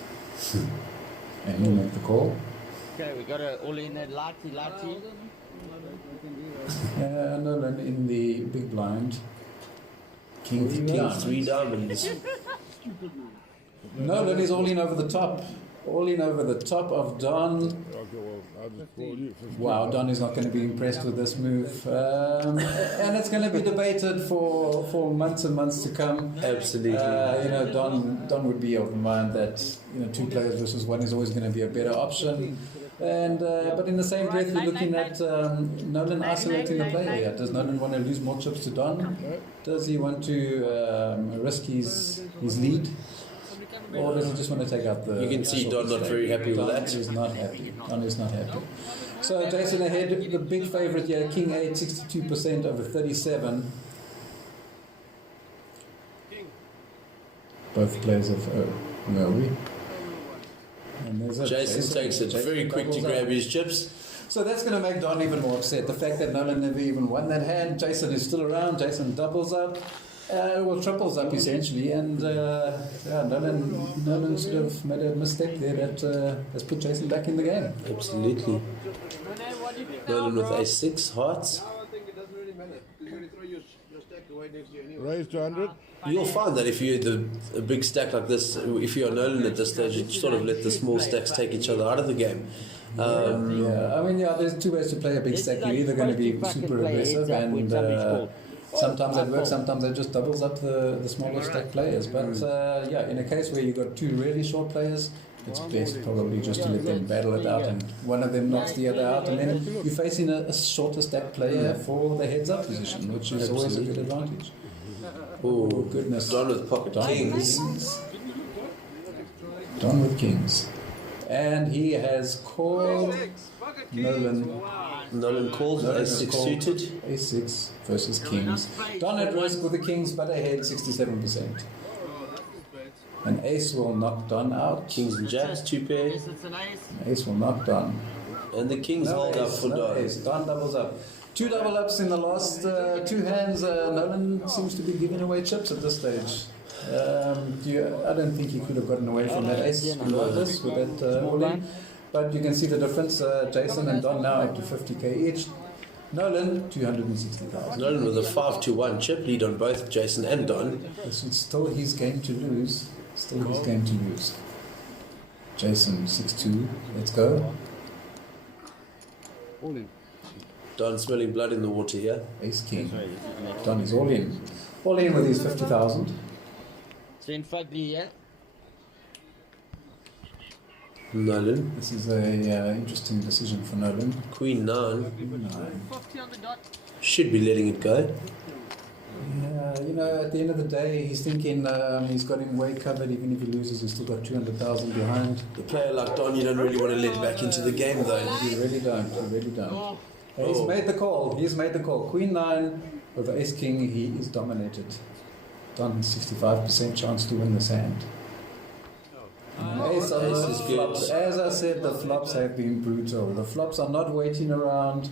And he'll make the call. Okay, we got a all in at Lati. Nolan in the big blind. King 3 diamonds. 3 diamonds. Nolan is all in over the top. All in over the top of Don. Okay, well, I'll just call you. Wow, Don is not going to be impressed with this move. And it's going to be debated for months and months to come. Absolutely. Don would be of the mind that 2 players versus 1 is always going to be a better option. And but in the same breath, we're looking at Nolan isolating the player here. Does Nolan want to lose more chips to Don? Does he want to risk his lead? Or does he just want to take out the... You can see Don not very happy with that. Don is not happy. Don is not happy. So Jason ahead, the big favourite here, King 8, 62% over 37. Both players of... Oh, no, we... And there's a Jason takes it very quick to grab his chips. So that's going to make Don even more upset. The fact that Nolan never even won that hand. Jason is still around. Jason doubles up. Triples up essentially. And Nolan sort of made a mistake there that has put Jason back in the game. Absolutely. Nolan with a6, hearts. Now I think it doesn't really matter. Because you're going to throw your stack away next year anyway. Raise to 100. You'll find that if you had a big stack like this, if you're Nolan at this stage, you sort of let the small stacks take each other out of the game. There's 2 ways to play a big stack. You're either going to be super aggressive and sometimes that works, sometimes that just doubles up the smaller stack players. But in a case where you've got 2 really short players, it's best probably just to let them battle it out, and one of them knocks the other out, and then you're facing a shorter stack player for the heads up position, which is always a good advantage. Oh, Goodness. Don with pocket kings. Don with kings. And he has called Nolan. Nolan calls Nolan ace has 6 called suited. A6 versus kings. Don at risk with the kings, but ahead 67%. An ace will knock Don out. Kings and jacks, 2 pair. Yes, it's an ace. An ace will knock Don. And the kings No hold up ace, for no Don. ace. Don doubles up. 2 double ups in the last 2 hands. Nolan seems to be giving away chips at this stage. I don't think he could have gotten away from that ace like this with that all-in. But you can see the difference. Jason and Don now up to 50k each. Nolan 260,000. Nolan with a 5-1 chip lead on both Jason and Don. This is still his game to lose. Still his game to lose. Jason 6-2. Let's go. All in. Don smelling blood in the water here. Ace King. Don is all in. All in with his 50,000. Sven Fugly, yeah? Nolan. This is a interesting decision for Nolan. Queen 9. 50 on the dot. Should be letting it go. Yeah, you know, at the end of the day, he's thinking he's got him way covered. Even if he loses, he's still got 200,000 behind. The player like Don, you don't really want to let back into the game though. You really don't. You really don't. He's made the call. He's made the call. Queen 9 with Ace King. He is dominated. Done 65% chance to win this hand. Ace on Ace the is good. flops. As I said, the flops have been brutal. The flops are not waiting around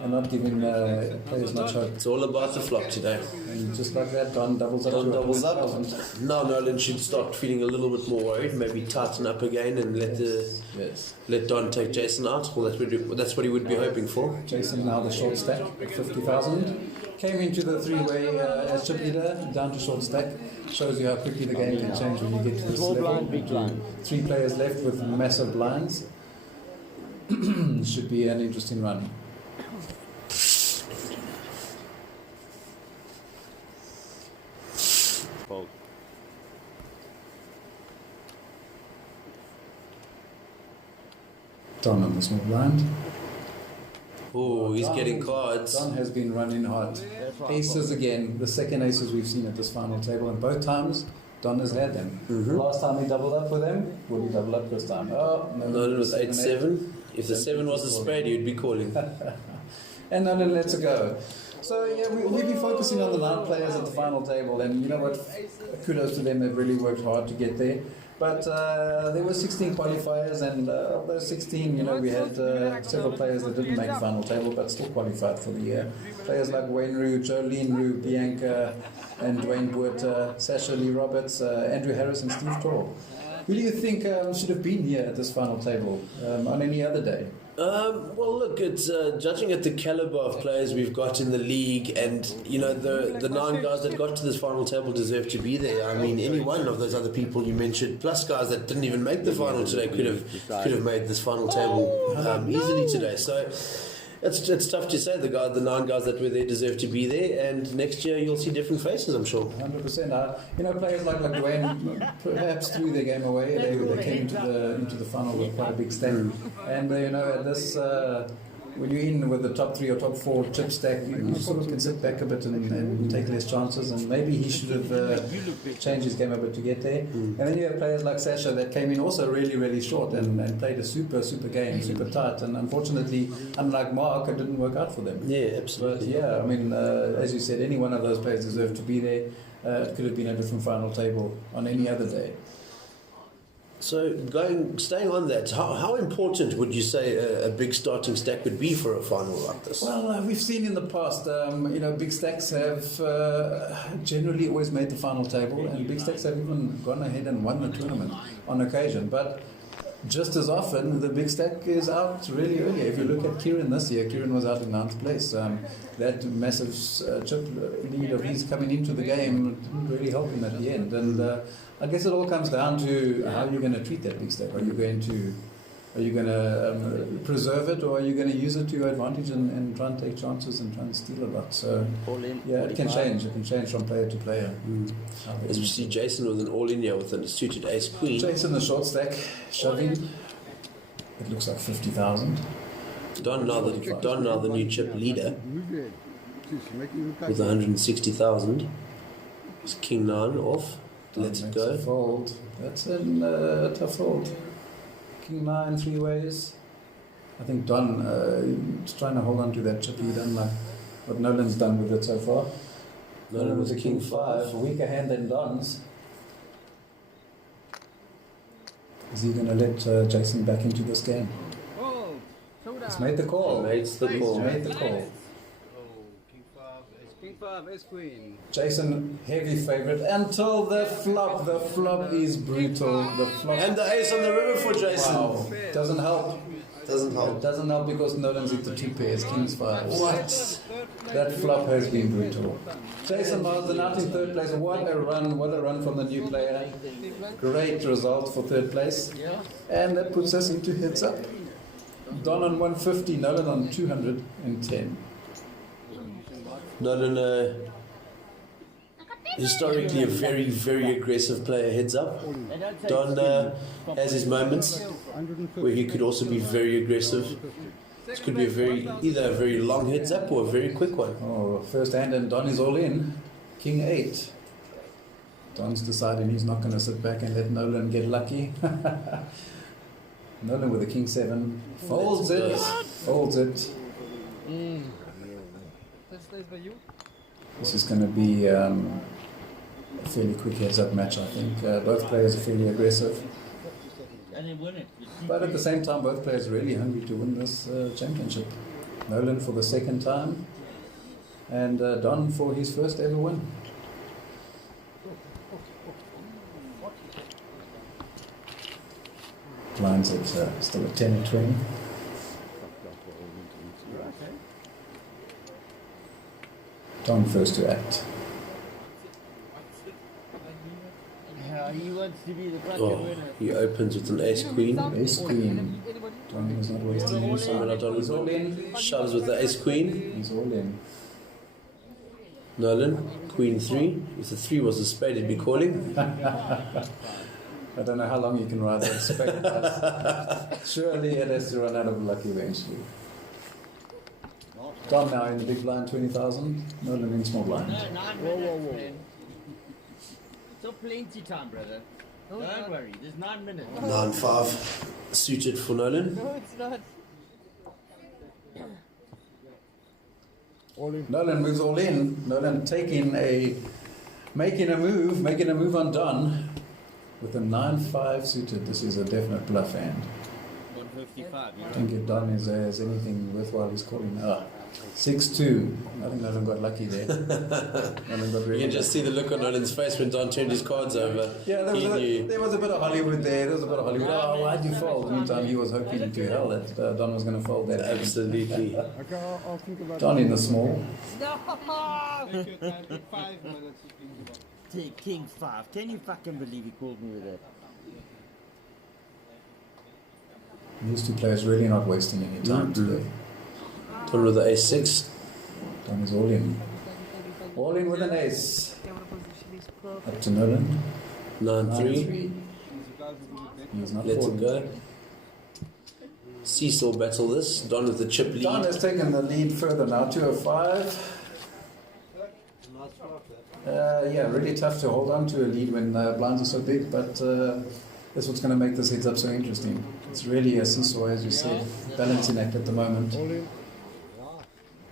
and not giving players much hope. It's all about the flop today. And just like that, Don doubles up. Don to doubles up. 100,000. Now Nolan should start feeling a little bit more worried. Maybe tighten up again and Yes. let Don take Jason out. Well, that's what he would be hoping for. Jason now the short stack at 50,000. Came into the three-way as chip leader, down to short stack. Shows you how quickly the game can change when you get to this Small level. blind, big blind. 3 players left with massive blinds. Should be an interesting run. Fold. Don on the small blind. Oh, he's getting cards. Don has been running hot. Aces again, the second aces we've seen at this final table, and both times Don has had them. Last time he doubled up with them, will he double up this time? Oh, no. Nolan was 8-7. If the 7 was a spade, he would be calling. And Nolan lets it go. So yeah, we'll be focusing on the 9 players at the final table, and you know what? Kudos to them; they've really worked hard to get there. But there were 16 qualifiers, and of those 16, you know, we had several players that didn't make the final table, but still qualified for the year. Players like Wayne Rue, Jolene Rue, Bianca, and Dwayne Buerta, Sasha Lee Roberts, Andrew Harris, and Steve Tall. Who do you think should have been here at this final table on any other day? Well, look, it's judging at the caliber of players we've got in the league, and you know the 9 guys that got to this final table deserve to be there. I mean, any one of those other people you mentioned, plus guys that didn't even make the final today, could have made this final table easily today. So it's tough to say. The 9 guys that were there deserve to be there, and next year you'll see different faces, I'm sure. 100%. You know, players like Dwayne perhaps threw their game away. They came into the final with quite a big stack, and you know, at this when you're in with the top 3 or top 4 chip stack, you sort of can sit back a bit and take less chances. And maybe he should have changed his game a bit to get there. And then you have players like Sasha that came in also really, really short and played a super game, super tight. And unfortunately, unlike Mark, it didn't work out for them. Yeah, But absolutely. yeah, I mean, as you said, any one of those players deserved to be there. It could have been a different final table on any other day. So, staying on that, how important would you say a big starting stack would be for a final like this? Well, we've seen in the past, you know, big stacks have generally always made the final table, and big stacks have even gone ahead and won the tournament on occasion. But just as often, the big stack is out really early. If you look at Kieran this year, Kieran was out in 9th place. That massive chip lead of his coming into the game didn't really help him at the end. And I guess it all comes down to how you're going to treat that big stack. Are you going to Are you going to preserve it, or are you going to use it to your advantage and try and take chances and try and steal a lot? So, All in. yeah, it can change. It can change from player to player. As we see Jason with an all-in here with a suited ace queen. Jason, the short stack, shoving. It looks like 50,000. Don now the new chip leader with 160,000. It's king 9 off. Let's Makes go. a fold. That's a tough fold. King 9, 3 ways. I think Don is trying to hold on to that chip. He done like what Nolan's done with it so far. Nolan was a king 5. A weaker hand than Don's. Is he going to let Jason back into this game? He's made the call. Makes the He's call. made the call. King 5, ace queen. Jason, heavy favorite until the flop. The flop is brutal. The flop. And the ace on the river for Jason. Wow. Doesn't help. Doesn't It help. doesn't help because Nolan's hit the 2 pairs, kings 5s. What? That flop has been brutal. Jason Marsden out in 3rd place. What a run from the new player. Great result for 3rd place. And that puts us into heads up. Don on 150, Nolan on 210. Nolan, historically a very, very aggressive player, heads up. Don has his moments where he could also be very aggressive. This could be either a very long heads up or a very quick one. Oh, first hand and Don is all in. King 8. Don's deciding he's not going to sit back and let Nolan get lucky. Nolan with a king 7. Folds it. Folds it. This is going to be a fairly quick heads up match, I think. Both players are fairly aggressive. And they win it. But at the same time, both players are really hungry to win this championship. Nolan for the 2nd time, and Don for his first ever win. Blinds at still at 10 and 20. Don first to act. Yeah, he wants to be the fucking Oh, winner. he opens with an ace queen. Ace queen. Don is not wasting any time. Don He's all in. shoves with the ace queen. He's all in. Nolan, queen 3. If the 3 was a spade, he'd be calling. I don't know how long you can ride that spec, but surely it has to run out of luck eventually. Don now in the big blind, 20,000. Nolan in small blind. No, 9 minutes, man. So plenty time, brother. Don't worry, there's 9 minutes. 9-5 suited for Nolan. No, it's not. Nolan moves all in. Nolan making a move on Don with a 9-5 suited. This is a definite bluff hand. 155, I think if Don has anything worthwhile, he's calling. 6-2. I think Nolan got lucky there. Nolan got You really can just see the look on Nolan's face when Don turned his cards over. Yeah, there was a bit of Hollywood there. There was a bit of Hollywood. Oh, why'd you fold? Meantime, he was hoping to hell that Don was going to fold that. Absolutely. Okay, I'll think about Don in the small. Take 5 minutes to think about it. Take king 5. Can you fucking believe he called me with that? These two players really not wasting any time today. Don with the ace 6. Don is all in. All in with an ace. Up to Nolan. 9-3. He's not Let it falling. go. Cecil battle this. Don with the chip lead. Don has taken the lead further now, 205. Yeah, really tough to hold on to a lead when blinds are so big, but that's what's going to make this heads up so interesting. It's really a seesaw, as you said, balancing act at the moment.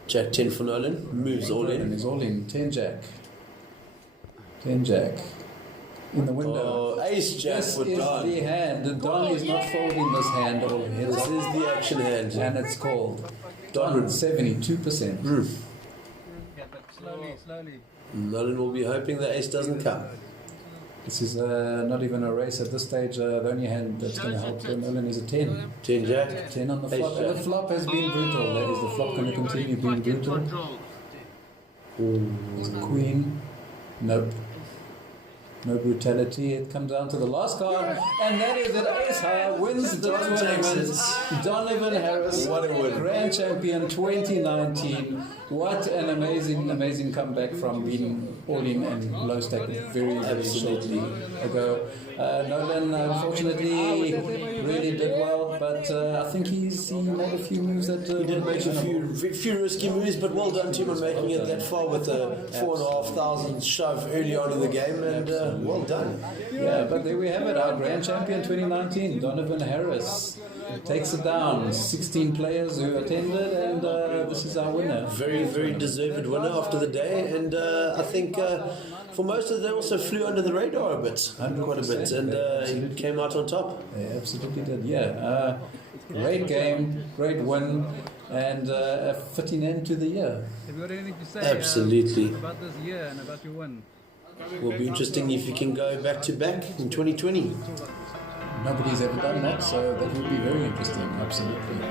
Jack 10 for Nolan. Moves all And in. he's all in. 10 jack. 10 jack. In the window. Oh, ace jack This for is Don. the hand. Don is not folding this hand all heads This up. is the action hand. And it's called. Don with 72%. Slowly. Nolan will be hoping the ace doesn't come. This is not even a race at this stage. The only hand that's going to help Nolan is a 10. 10 jack. 10 on the Ace flop. And the jack. flop has been brutal. That is the flop going to continue being brutal. There's the queen. Nope. no brutality. It comes down to the last card, and that is that Ace High wins the Don tournament. Texas. Donovan Harris, What a win. Grand Champion 2019. What an amazing comeback from being all in and low stack very shortly ago. Nolan, unfortunately, really did well, but I think he made a few moves that He did make a few risky moves, but well done to him on making it that far with a 4,500 shove early on in the game, and well done. Yeah, but there we have it. Our Grand Champion 2019, Donovan Harris, takes it down. 16 players who attended, and this is our winner. Very deserved winner after the day, and I think for most of them, they also flew under the radar a bit, quite a bit, and he came out on top. They absolutely did. Yeah, great game, great win, and a fitting end to the year. Have you got anything to say Absolutely. about this year and about your win? Will be interesting if you can go back to back in 2020. Nobody's ever done that, so that would be very interesting, absolutely.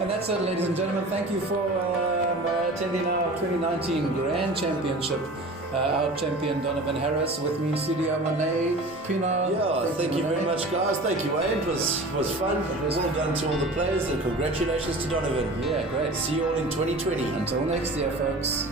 And that's it, ladies and gentlemen. Thank you for attending our 2019 Grand Championship. Our champion Donovan Harris, with me in studio, Monet Pienaar. Yeah, thank you very much, guys. Thank you, Wayne. It was fun. Well done to all the players, and congratulations to Donovan. Yeah, great. See you all in 2020. Until next year, folks.